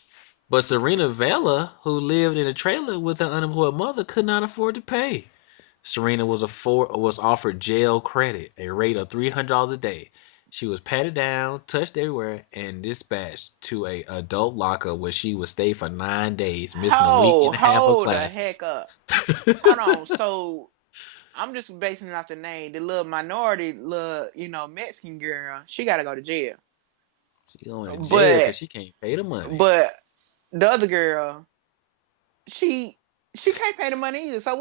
but Serena Vela, who lived in a trailer with her unemployed mother, could not afford to pay. Serena was offered jail credit, a rate of $300 a day. She was patted down, touched everywhere, and dispatched to a adult locker where she would stay for 9 days, missing a week and a half of Hold the classes. heck up. Hold on. So I'm just basing it off the name. The little minority, little, Mexican girl, she gotta go to jail. She going to jail But because she can't pay the money. but the other girl, she she can't pay the money either. So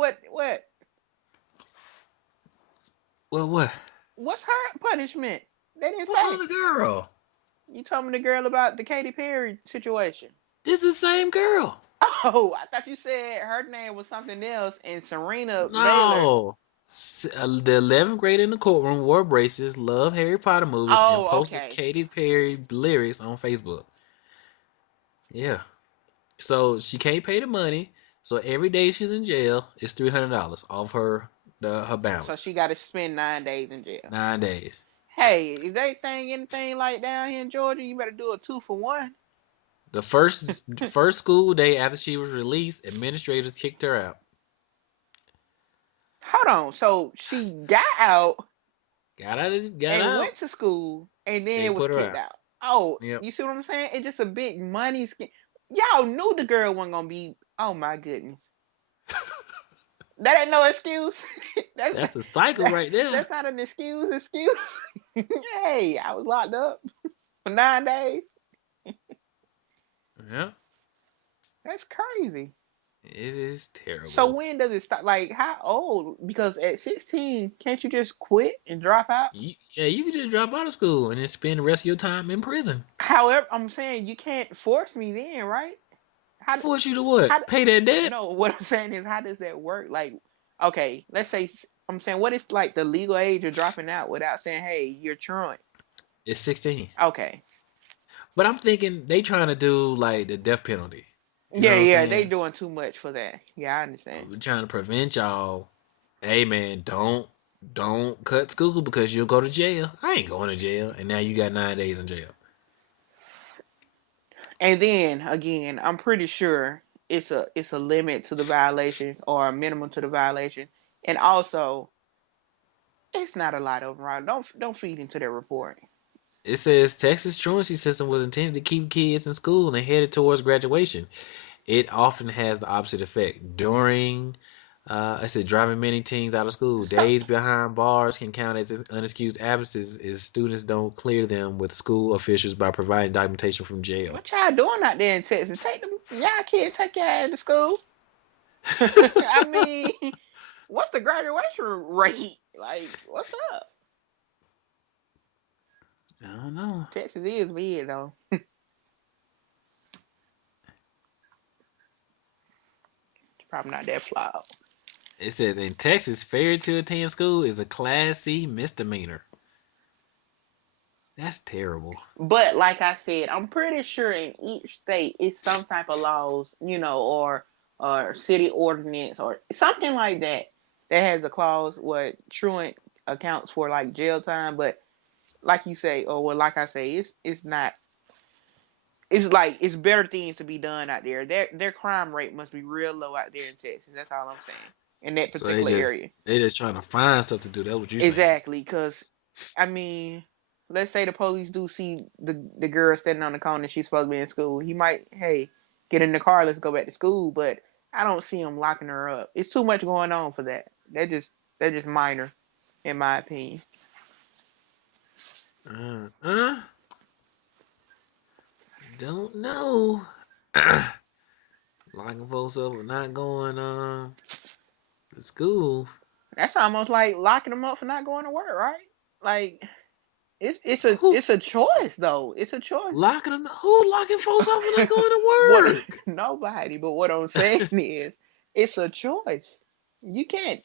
Well, what? what's her punishment? They didn't What say. other girl? You told me the girl about the Katy Perry situation. This is the same girl. Oh, I thought you said her name was something else and Serena Baylor. No. The 11th grade in the courtroom wore braces, loved Harry Potter movies, and Oh, posted okay. Katy Perry lyrics on Facebook. Yeah. So she can't pay the money. So every day she's in jail is $300 off her So balance. she got to spend 9 days in jail. 9 days. Hey, if they think anything like down here in Georgia, you better do a 2 for 1. The first school day after she was released, administrators kicked her out. Hold on. So she got out Got and out. went to school and They then was put her kicked out. out. Oh, Yep. you see what I'm saying? It's just a big money scheme. Y'all knew the girl wasn't gonna be. Oh my goodness, that ain't no excuse. that's That's the cycle that, right there. that's not an excuse. Excuse. Hey, I was locked up for 9 days. Yep. That's crazy. It is So terrible. when does it start? Like how old? Because at 16, can't you just quit and drop out? Yeah, you can just drop out of school and then spend the rest of your time in prison. However, I'm saying you can't force me then, right? How Force you to how what? Pay that debt? no, what I'm saying is how does that work? Like, okay, let's say I'm saying what is like the legal age of dropping out without saying, hey, you're truant. It's 16. Okay. But I'm thinking they trying to do like the death penalty. You know Yeah, what I'm yeah, they saying? doing too much for that. Yeah, I understand. We're trying to prevent y'all. Hey man, don't cut school because you'll go to jail. I ain't going to jail, and now you got 9 days in jail. And then again, I'm pretty sure it's a limit to the violations or a minimum to the violation. And also, it's not a lot overall. Don't feed into their report. It says Texas truancy system was intended to keep kids in school and headed towards graduation. It often has the opposite effect. I said driving many teens out of school. So Days behind bars can count as unexcused absences if students don't clear them with school officials by providing documentation from jail. what y'all doing out there in Texas? Take them, y'all kids, take your ass to school. I mean, what's the graduation rate? Like, what's up? I don't know. Texas is big though. It's probably not that flawed. It says in Texas, failure to attend school is a Class C misdemeanor. That's terrible. But like I said, I'm pretty sure in each state it's some type of laws, or city ordinance or something like that that has a clause where truant accounts for like jail time. But like you say, or well, like I say, it's not. It's like it's better things to be done out there. Their crime rate must be real low out there in Texas. That's all I'm saying in that So they particular just area. they just trying to find stuff to do. That's what you saying. Exactly, because I mean, let's say the police do see the girl standing on the corner and she's supposed to be in school. He might, hey, get in the car, let's go back to school. But I don't see him locking her up. It's too much going on for that. They're just minor, in my opinion. Uh, uh, don't know. Locking folks up for not going to school. That's almost like locking them up for not going to work, right? Like Who it's a choice though. It's a choice. locking them? Who locking folks up when they going What to work? nobody, but what I'm saying is it's a choice. You can't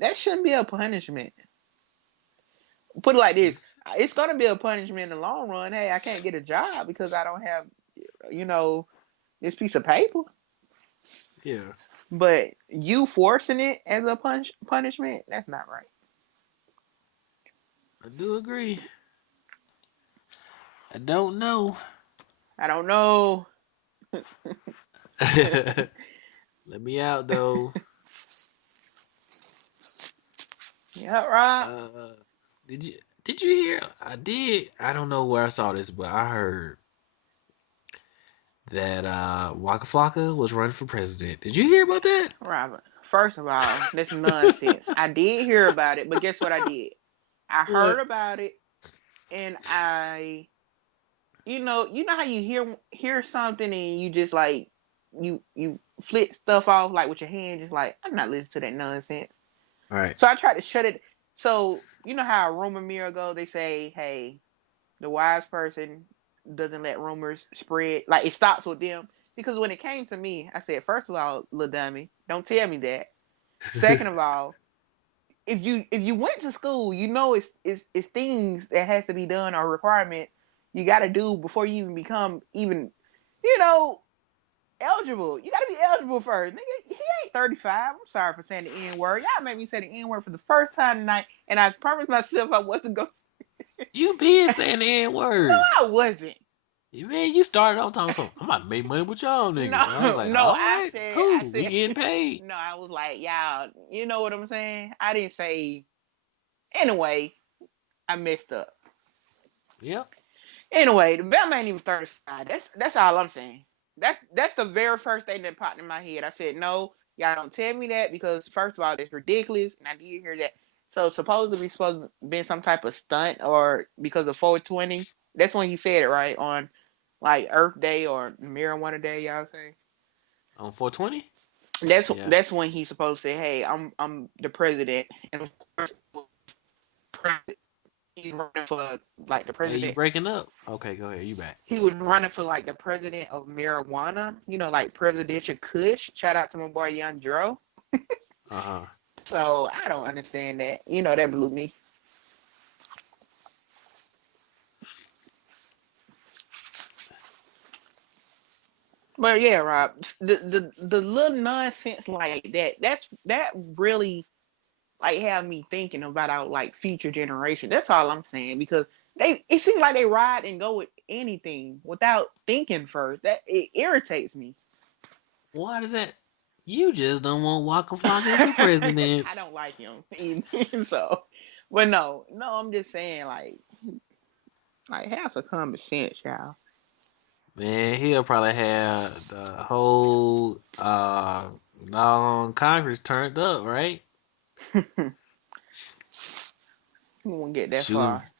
that shouldn't be a punishment. Put it like this. It's, It's gonna be a punishment in the long run. Hey, I can't get a job because I don't have, you know, this piece of paper. yeah, But you forcing it as a punishment, that's not right. I do agree. I don't know. I don't know. Let me out though. Yeah, right. Uh, did you hear? I did. I don't know where I saw this, but I heard that Waka Flocka was running for president. Did you hear about that? Robert. First of all, that's nonsense. I did hear about it, but guess what I did? I heard What? about it and you know how you hear something and you just like you flit stuff off like with your hand, just like I'm not listening to that nonsense. All right. So I tried to shut it. So you know how a rumor mill go? They say, hey, the wise person doesn't let rumors spread. Like it stops with them. Because when it came to me, I said, first of all, little dummy, don't tell me that. Second of all, if you went to school, you know it's things that has to be done or requirements you got to do before you even become even you know eligible. You got to be eligible first. Nigga, he ain't 35. I'm sorry for saying the N word. Y'all made me say the N word for the first time tonight, and I promised myself I wasn't going. You been saying the N word. I wasn't. Man, you started off time so I'm about to make money with y'all niggas. And I was No, like, no. all I right, said, I cool. We said, getting paid. no. I was like, y'all. You know what I'm saying? I didn't say. Anyway, I messed up. Yep. Anyway, the Bama ain't even 35. That's all I'm saying. That's the very first thing that popped in my head. I said, no, y'all don't tell me that because first of all, that's ridiculous, and I did hear that. So supposedly supposed to been some type of stunt or because of 420. That's when he said it right on like Earth Day or Marijuana Day. Y'all say On 420? that's Yeah. that's when he's supposed to say, hey, I'm the president, and of course, he's running for like the Hey, you president. breaking up? Okay, go ahead. You back. He was running for like the president of marijuana, like presidential Kush. Shout out to my boy Young Dro. Uh-huh. So I don't understand that. That blew me. But yeah, Rob, the little nonsense like that, that really like have me thinking about our like future generation. That's all I'm saying because it seems like they ride and go with anything without thinking first. That it irritates me. Why does that? You just don't want Waka Flocka for president. I don't like him. So, but no, I'm just saying like have some common sense, y'all. Man, he'll probably have the whole long Congress turned up, right? We won't get that Shooting far.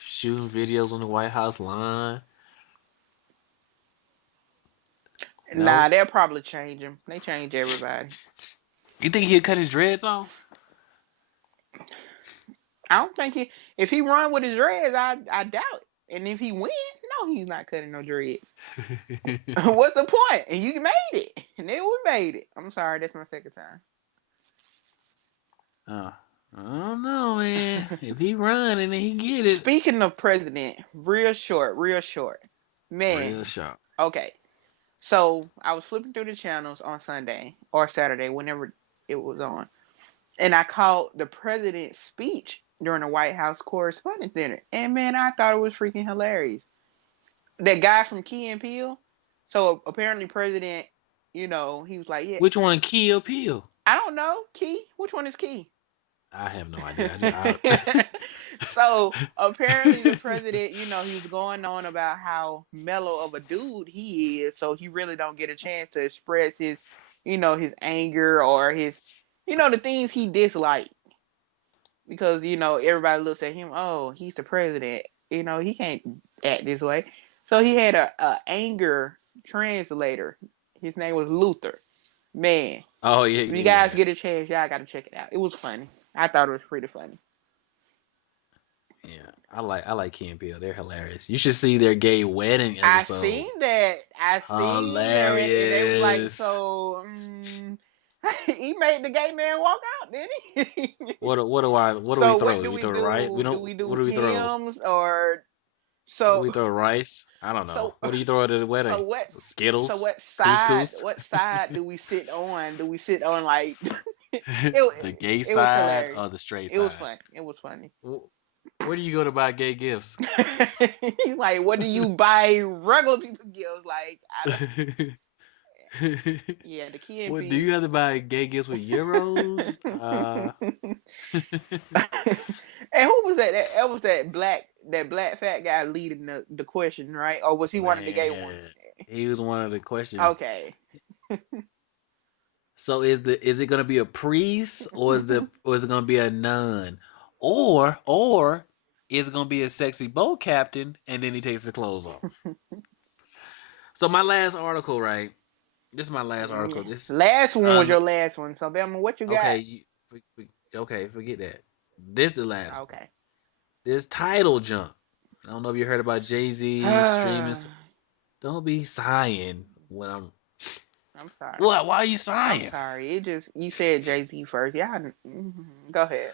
shooting videos on the White House lawn. Nah, No? they'll probably change him. They change everybody. You think he'll cut his dreads off? I don't think if he run with his dreads, I doubt it. And if he win, no, he's not cutting no dreads. What's the point? And you made it. And then we made it. I'm sorry, that's my second uh, I don't know, man. time. If he run and then he get it, Speaking of president, real short, real short. real Man, shot. okay. So I was flipping through the channels on Sunday or Saturday, whenever it was on, and I caught the president's speech during the White House Correspondents' Dinner, and man, I thought it was freaking hilarious. That guy from Key and Peele. So apparently, President, he was like, yeah, Which one, Key or Peele? I don't know, Key. Which one is Key? I have no idea. I So apparently the president, he was going on about how mellow of a dude he is, so he really don't get a chance to express his anger or the things he disliked because everybody looks at him. Oh, he's the president. He can't act this way. So he had a anger translator. His name was Luther. Man, Oh yeah, if you yeah, guys yeah. get a chance, y'all gotta check it out. It was funny. I thought it was pretty funny. Yeah. I like Key and Peele. They're hilarious. You should see their gay wedding I episode. seen that. I seen that, and they was like, Hilarious. so he made the gay man walk out, didn't he? What do we So throw? what Do do we we throw rice? We do? Do don't we what do do we throw? hymns or What do so? we throw rice? I don't know. So What do you throw at the so wedding? what? So Skittles? what side? Couscous? What side do we sit on? Do we sit on like it? The gay It was side hilarious. or the straight It was side? fun. It was funny. Where do you go to buy gay gifts? He's like, what do you buy regular people gifts? Like, I don't. Yeah, the key and What do P. you have to buy gay gifts with euros? And who was that? That was that black fat guy leading the question, right? Or was he one of the gay ones? Man, he was one of the questions. Okay. So is it gonna be a priest or is it gonna be a nun? Or is it gonna be a sexy boat captain and then he takes his clothes off? So my last article, right? This is my last article. Yeah. This Last one was uh your last one. So, Bama, what you okay, got? okay, forget that. This the last one. Okay. This title jump. I don't know if you heard about Jay-Z streaming. I'm Don't be sighing when I'm. sorry. What? Why are you I'm sighing? sorry. It just you said Jay Z first. Yeah. Go ahead.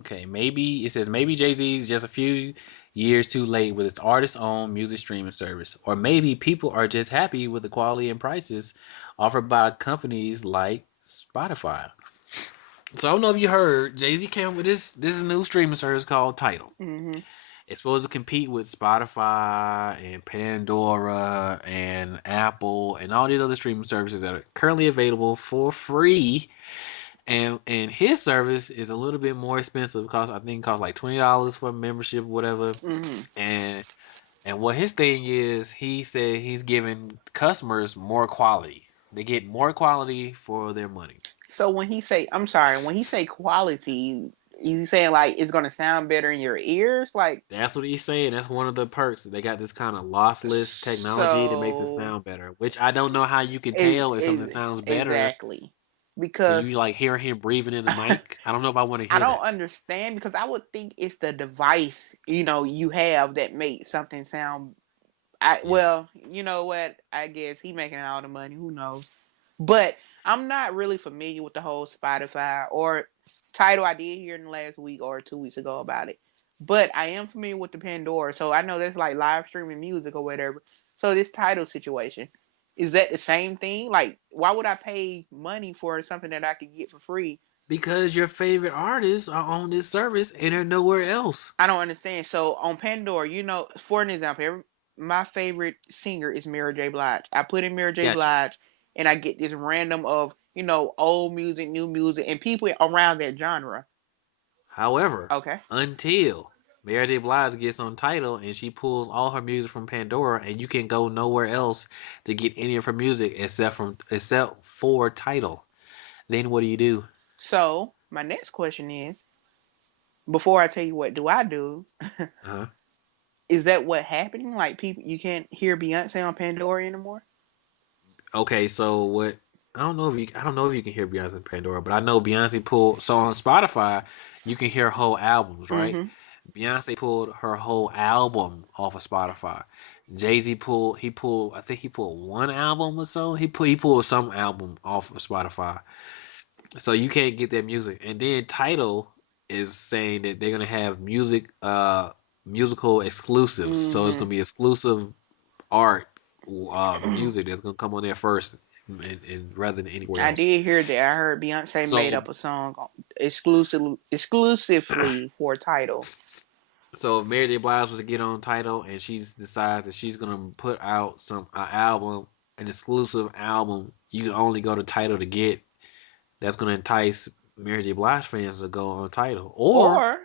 Okay, maybe it says maybe Jay Z is just a few years too late with its artist-owned music streaming service, or maybe people are just happy with the quality and prices offered by companies like Spotify. So I don't know if you heard Jay Z came up with this new streaming service called Tidal. Hmm. It's supposed to compete with Spotify and Pandora and Apple and all these other streaming services that are currently available for free. And his service is a little bit more expensive. Cost I think costs like $20 for a membership, whatever. Hmm. And and what his thing is, he said he's giving customers more quality. They get more quality for their money. So I'm sorry, when he say quality, is he saying like it's gonna sound better in your ears? Like, That's what he's saying. That's one of the perks. They got this kind of lossless technology that makes it so sound better. Which I don't know how you can is tell if something is sounds better. exactly Can you because like hear him breathing in the mic? I don't know if I want to I hear don't that. understand because I would think it's the device you have that makes something sound. Yeah. You know what? I guess he making all the money. Who knows? But I'm not really familiar with the whole Spotify or title. I did hear in the last week or 2 weeks ago about it. But I am familiar with the Pandora, so I know that's like live streaming music or whatever. So this title situation, is that the same thing? Like, why would I pay money for something that I could get for free? Because your favorite artists are on this service and they're nowhere else. I don't understand. So on Pandora, for an example, my favorite singer is Mary J. Blige. I put in Mary J. Gotcha. Blige, and I get this random of old music, new music, and people around that genre. However, Okay. until Mary J. Blige gets on title and she pulls all her music from Pandora and you can go nowhere else to get any of her music except for title. Then what do you do? So my next question is, before I tell you what do I do, Uh-huh. is that what happening? Like people, you can't hear Beyonce on Pandora anymore. Okay, so what? I don't know if you can hear Beyonce and Pandora, but I know Beyonce pulled. So on Spotify, you can hear whole albums, right? Mm-hmm. Beyonce pulled her whole album off of Spotify. Jay Z pulled. I think he pulled one album or so. He pulled some album off of Spotify. So you can't get that music. And then Tidal is saying that they're gonna have musical exclusives. So it's Mm-hmm. gonna be exclusive art music that's gonna come on there first, and rather than anywhere I else. did hear that. I heard Beyonce made So, up a song exclusively for title. so if Mary J. Blige was to get on title and she decides that she's gonna put out an album, an exclusive album, you can only go to title to get. That's gonna entice Mary J. Blige fans to go on title, or Or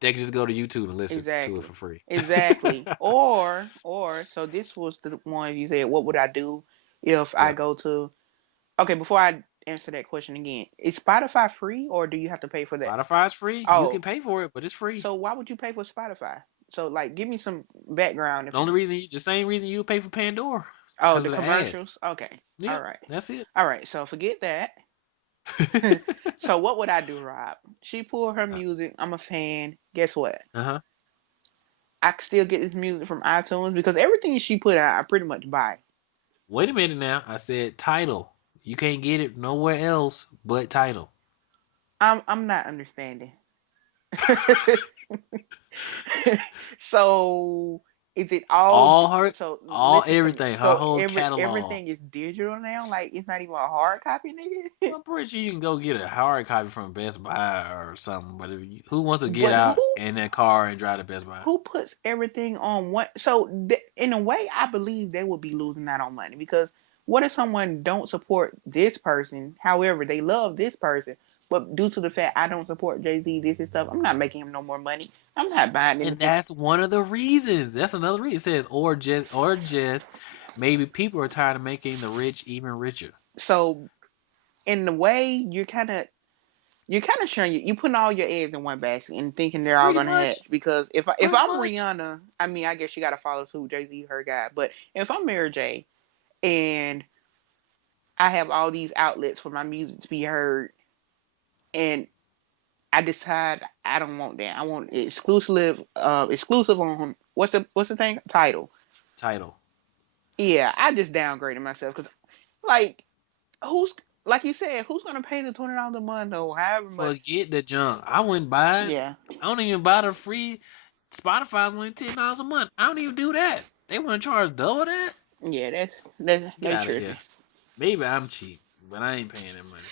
they can just go to YouTube and listen to it exactly. for free. Exactly. Or so this was the one you said, what would I do if I Yeah, go to Okay, before I answer that question again, is Spotify free or do you have to pay for that? Spotify's free. You can Oh, pay for it, but it's free. so why would you pay for Spotify? So like give me some background if The same reason you would pay for Pandora. Oh, because the of the ads. commercials. Okay. All Yeah, right. that's it. All right. So forget that. So what would I do, Rob? She pulled her music. I'm a fan. Guess what? Uh-huh. I can still get this music from iTunes because everything she put out, I pretty much buy. Wait a minute now. I said title. You can't get it nowhere else but title. I'm not understanding. So is it all All her, so all listen to me. everything, her So whole catalog. everything is digital now? Like it's not even a hard copy, nigga? I'm pretty sure you can go get a hard copy from Best Buy or something. But who wants to get But out in that car and drive to Best Buy? who puts everything on one? So in a way, I believe they would be losing out on money because what if someone don't support this person? However, they love this person, but due to the fact I don't support Jay Z, this and stuff, I'm not making him no more money. I'm not buying And anything. that's one of the reasons. That's another reason. It says or just maybe people are tired of making the rich even richer. So in the way, you're kind of sharing you putting all your eggs in one basket and thinking they're all Pretty gonna hatch. much. Because if Pretty I'm much. Rihanna, I mean, I guess you gotta follow suit. Jay Z, her guy. But if I'm Mary J. and I have all these outlets for my music to be heard, and I decide I don't want that. I want exclusive on what's the thing title. Title. Yeah, I just downgraded myself because like who's like you said, who's gonna pay the $20 a month or however much? Forget the junk. I wouldn't buy it. Yeah, I don't even buy the free. Spotify's only $10 a month. I don't even do that. They want to charge double that? yeah, that's Get they out of tripping. here. Maybe I'm cheap, but I ain't paying that money.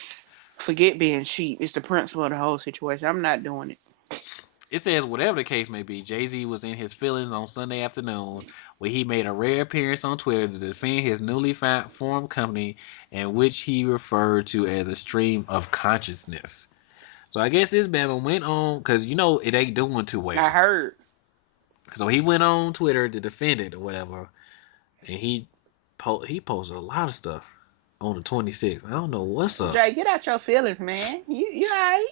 Forget being cheap. It's the principle of the whole situation. I'm not doing it. It says, whatever the case may be, Jay Z was in his feelings on Sunday afternoon, where he made a rare appearance on Twitter to defend his newly formed company, in which he referred to as a stream of consciousness. So I guess this Batman went on because it ain't doing too I well. heard. So he went on Twitter to defend it or whatever, and he posted a lot of stuff on the 26th. I don't know what's up. Jay, get out your feelings, man. You alright?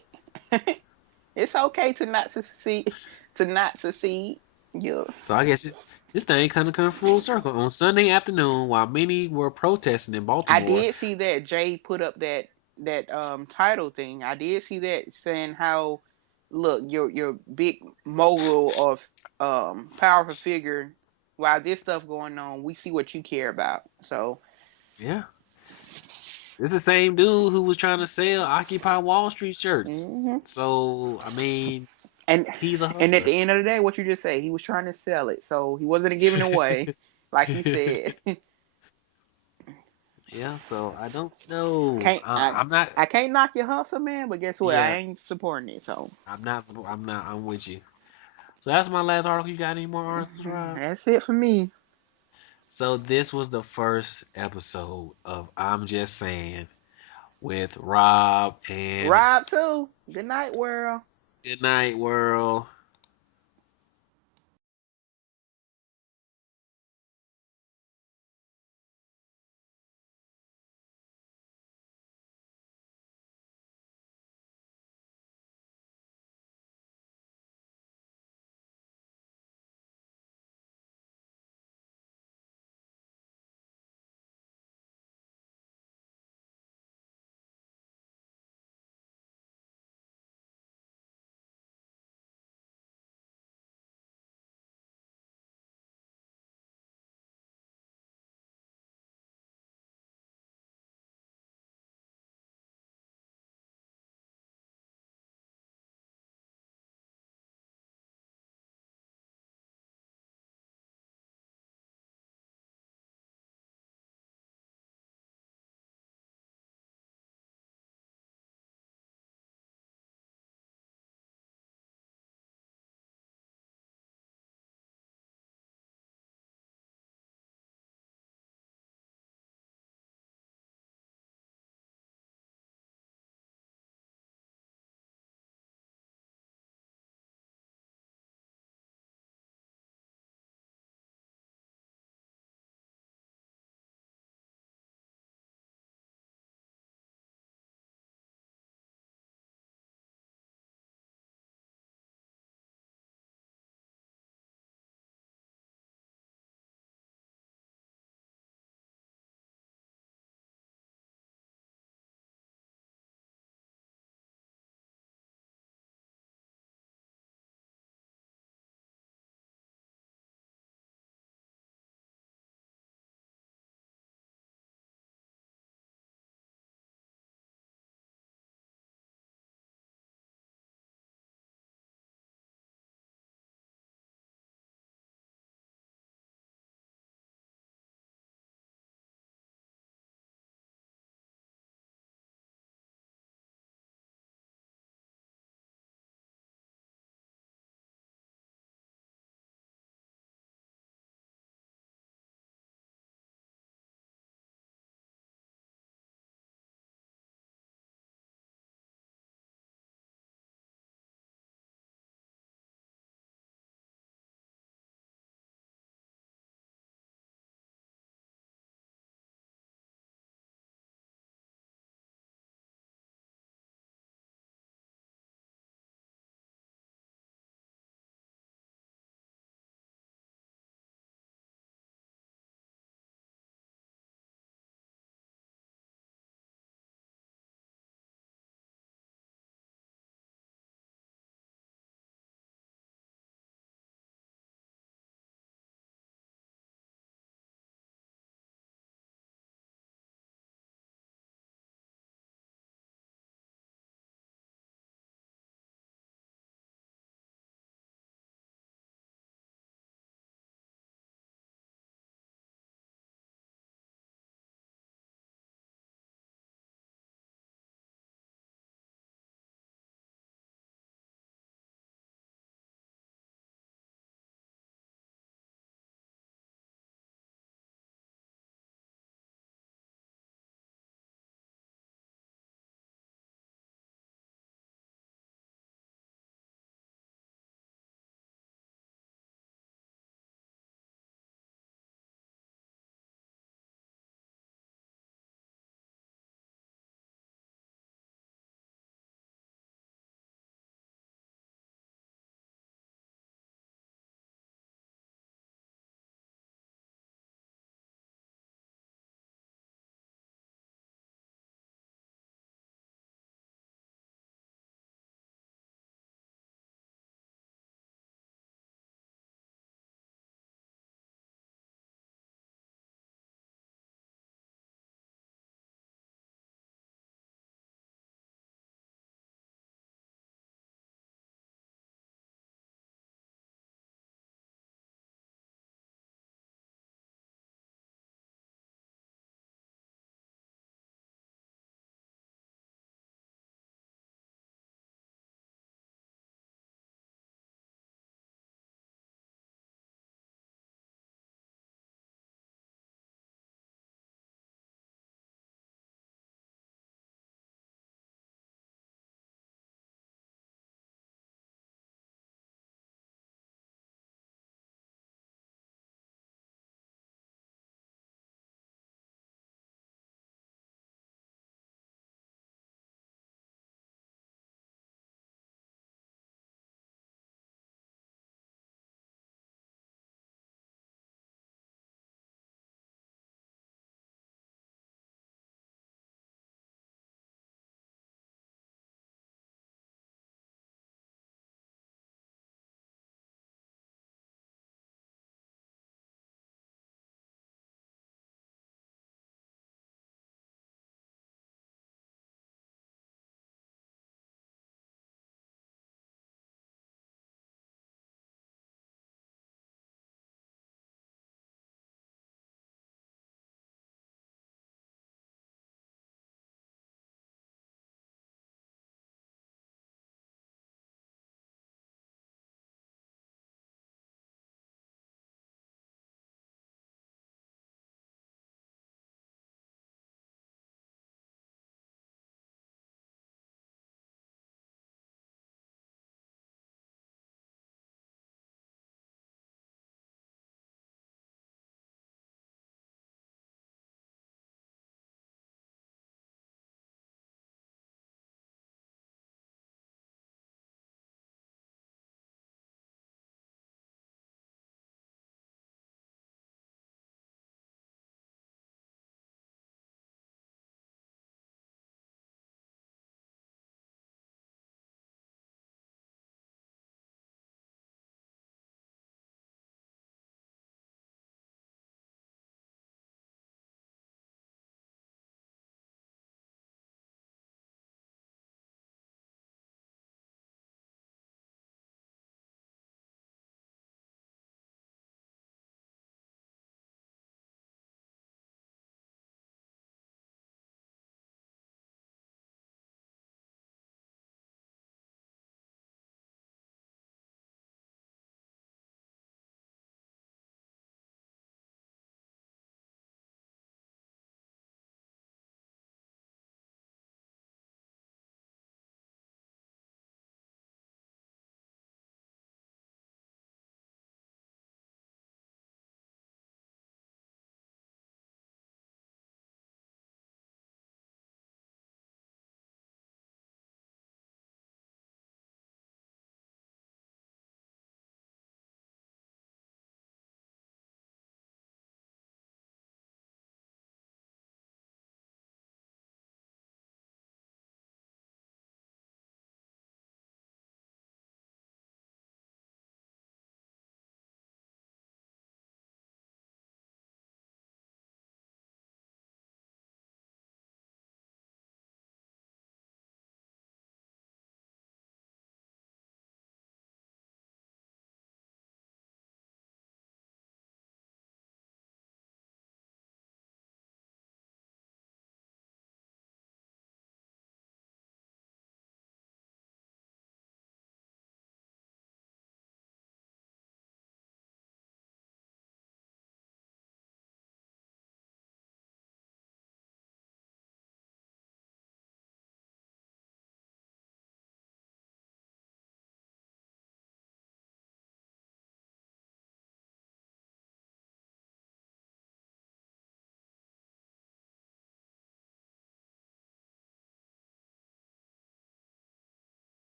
It's okay to not succeed. To not succeed. You. So I guess this thing kind of come full circle. On Sunday afternoon, while many were protesting in I Baltimore, did see that Jay put up that title thing. I did see that saying how look your big mogul of powerful figure. While this stuff going on, we see what you care about. So yeah, it's the same dude who was trying to sell Occupy Wall Street shirts. hmm So I mean, and he's a and at hustler. the end of the day, what you just say, he was trying to sell it, so he wasn't giving away, like he said. Yeah, so I don't know. can't I? I'm not. I can't knock your hustle, man. But guess what? I Yeah, ain't supporting it. So I'm not. I'm not. I'm with you. So that's my last article. You got any more articles, Rob? that's it for me. So this was the first episode of I'm Just Saying with Rob and Rob too. Good night, world. Good Night World.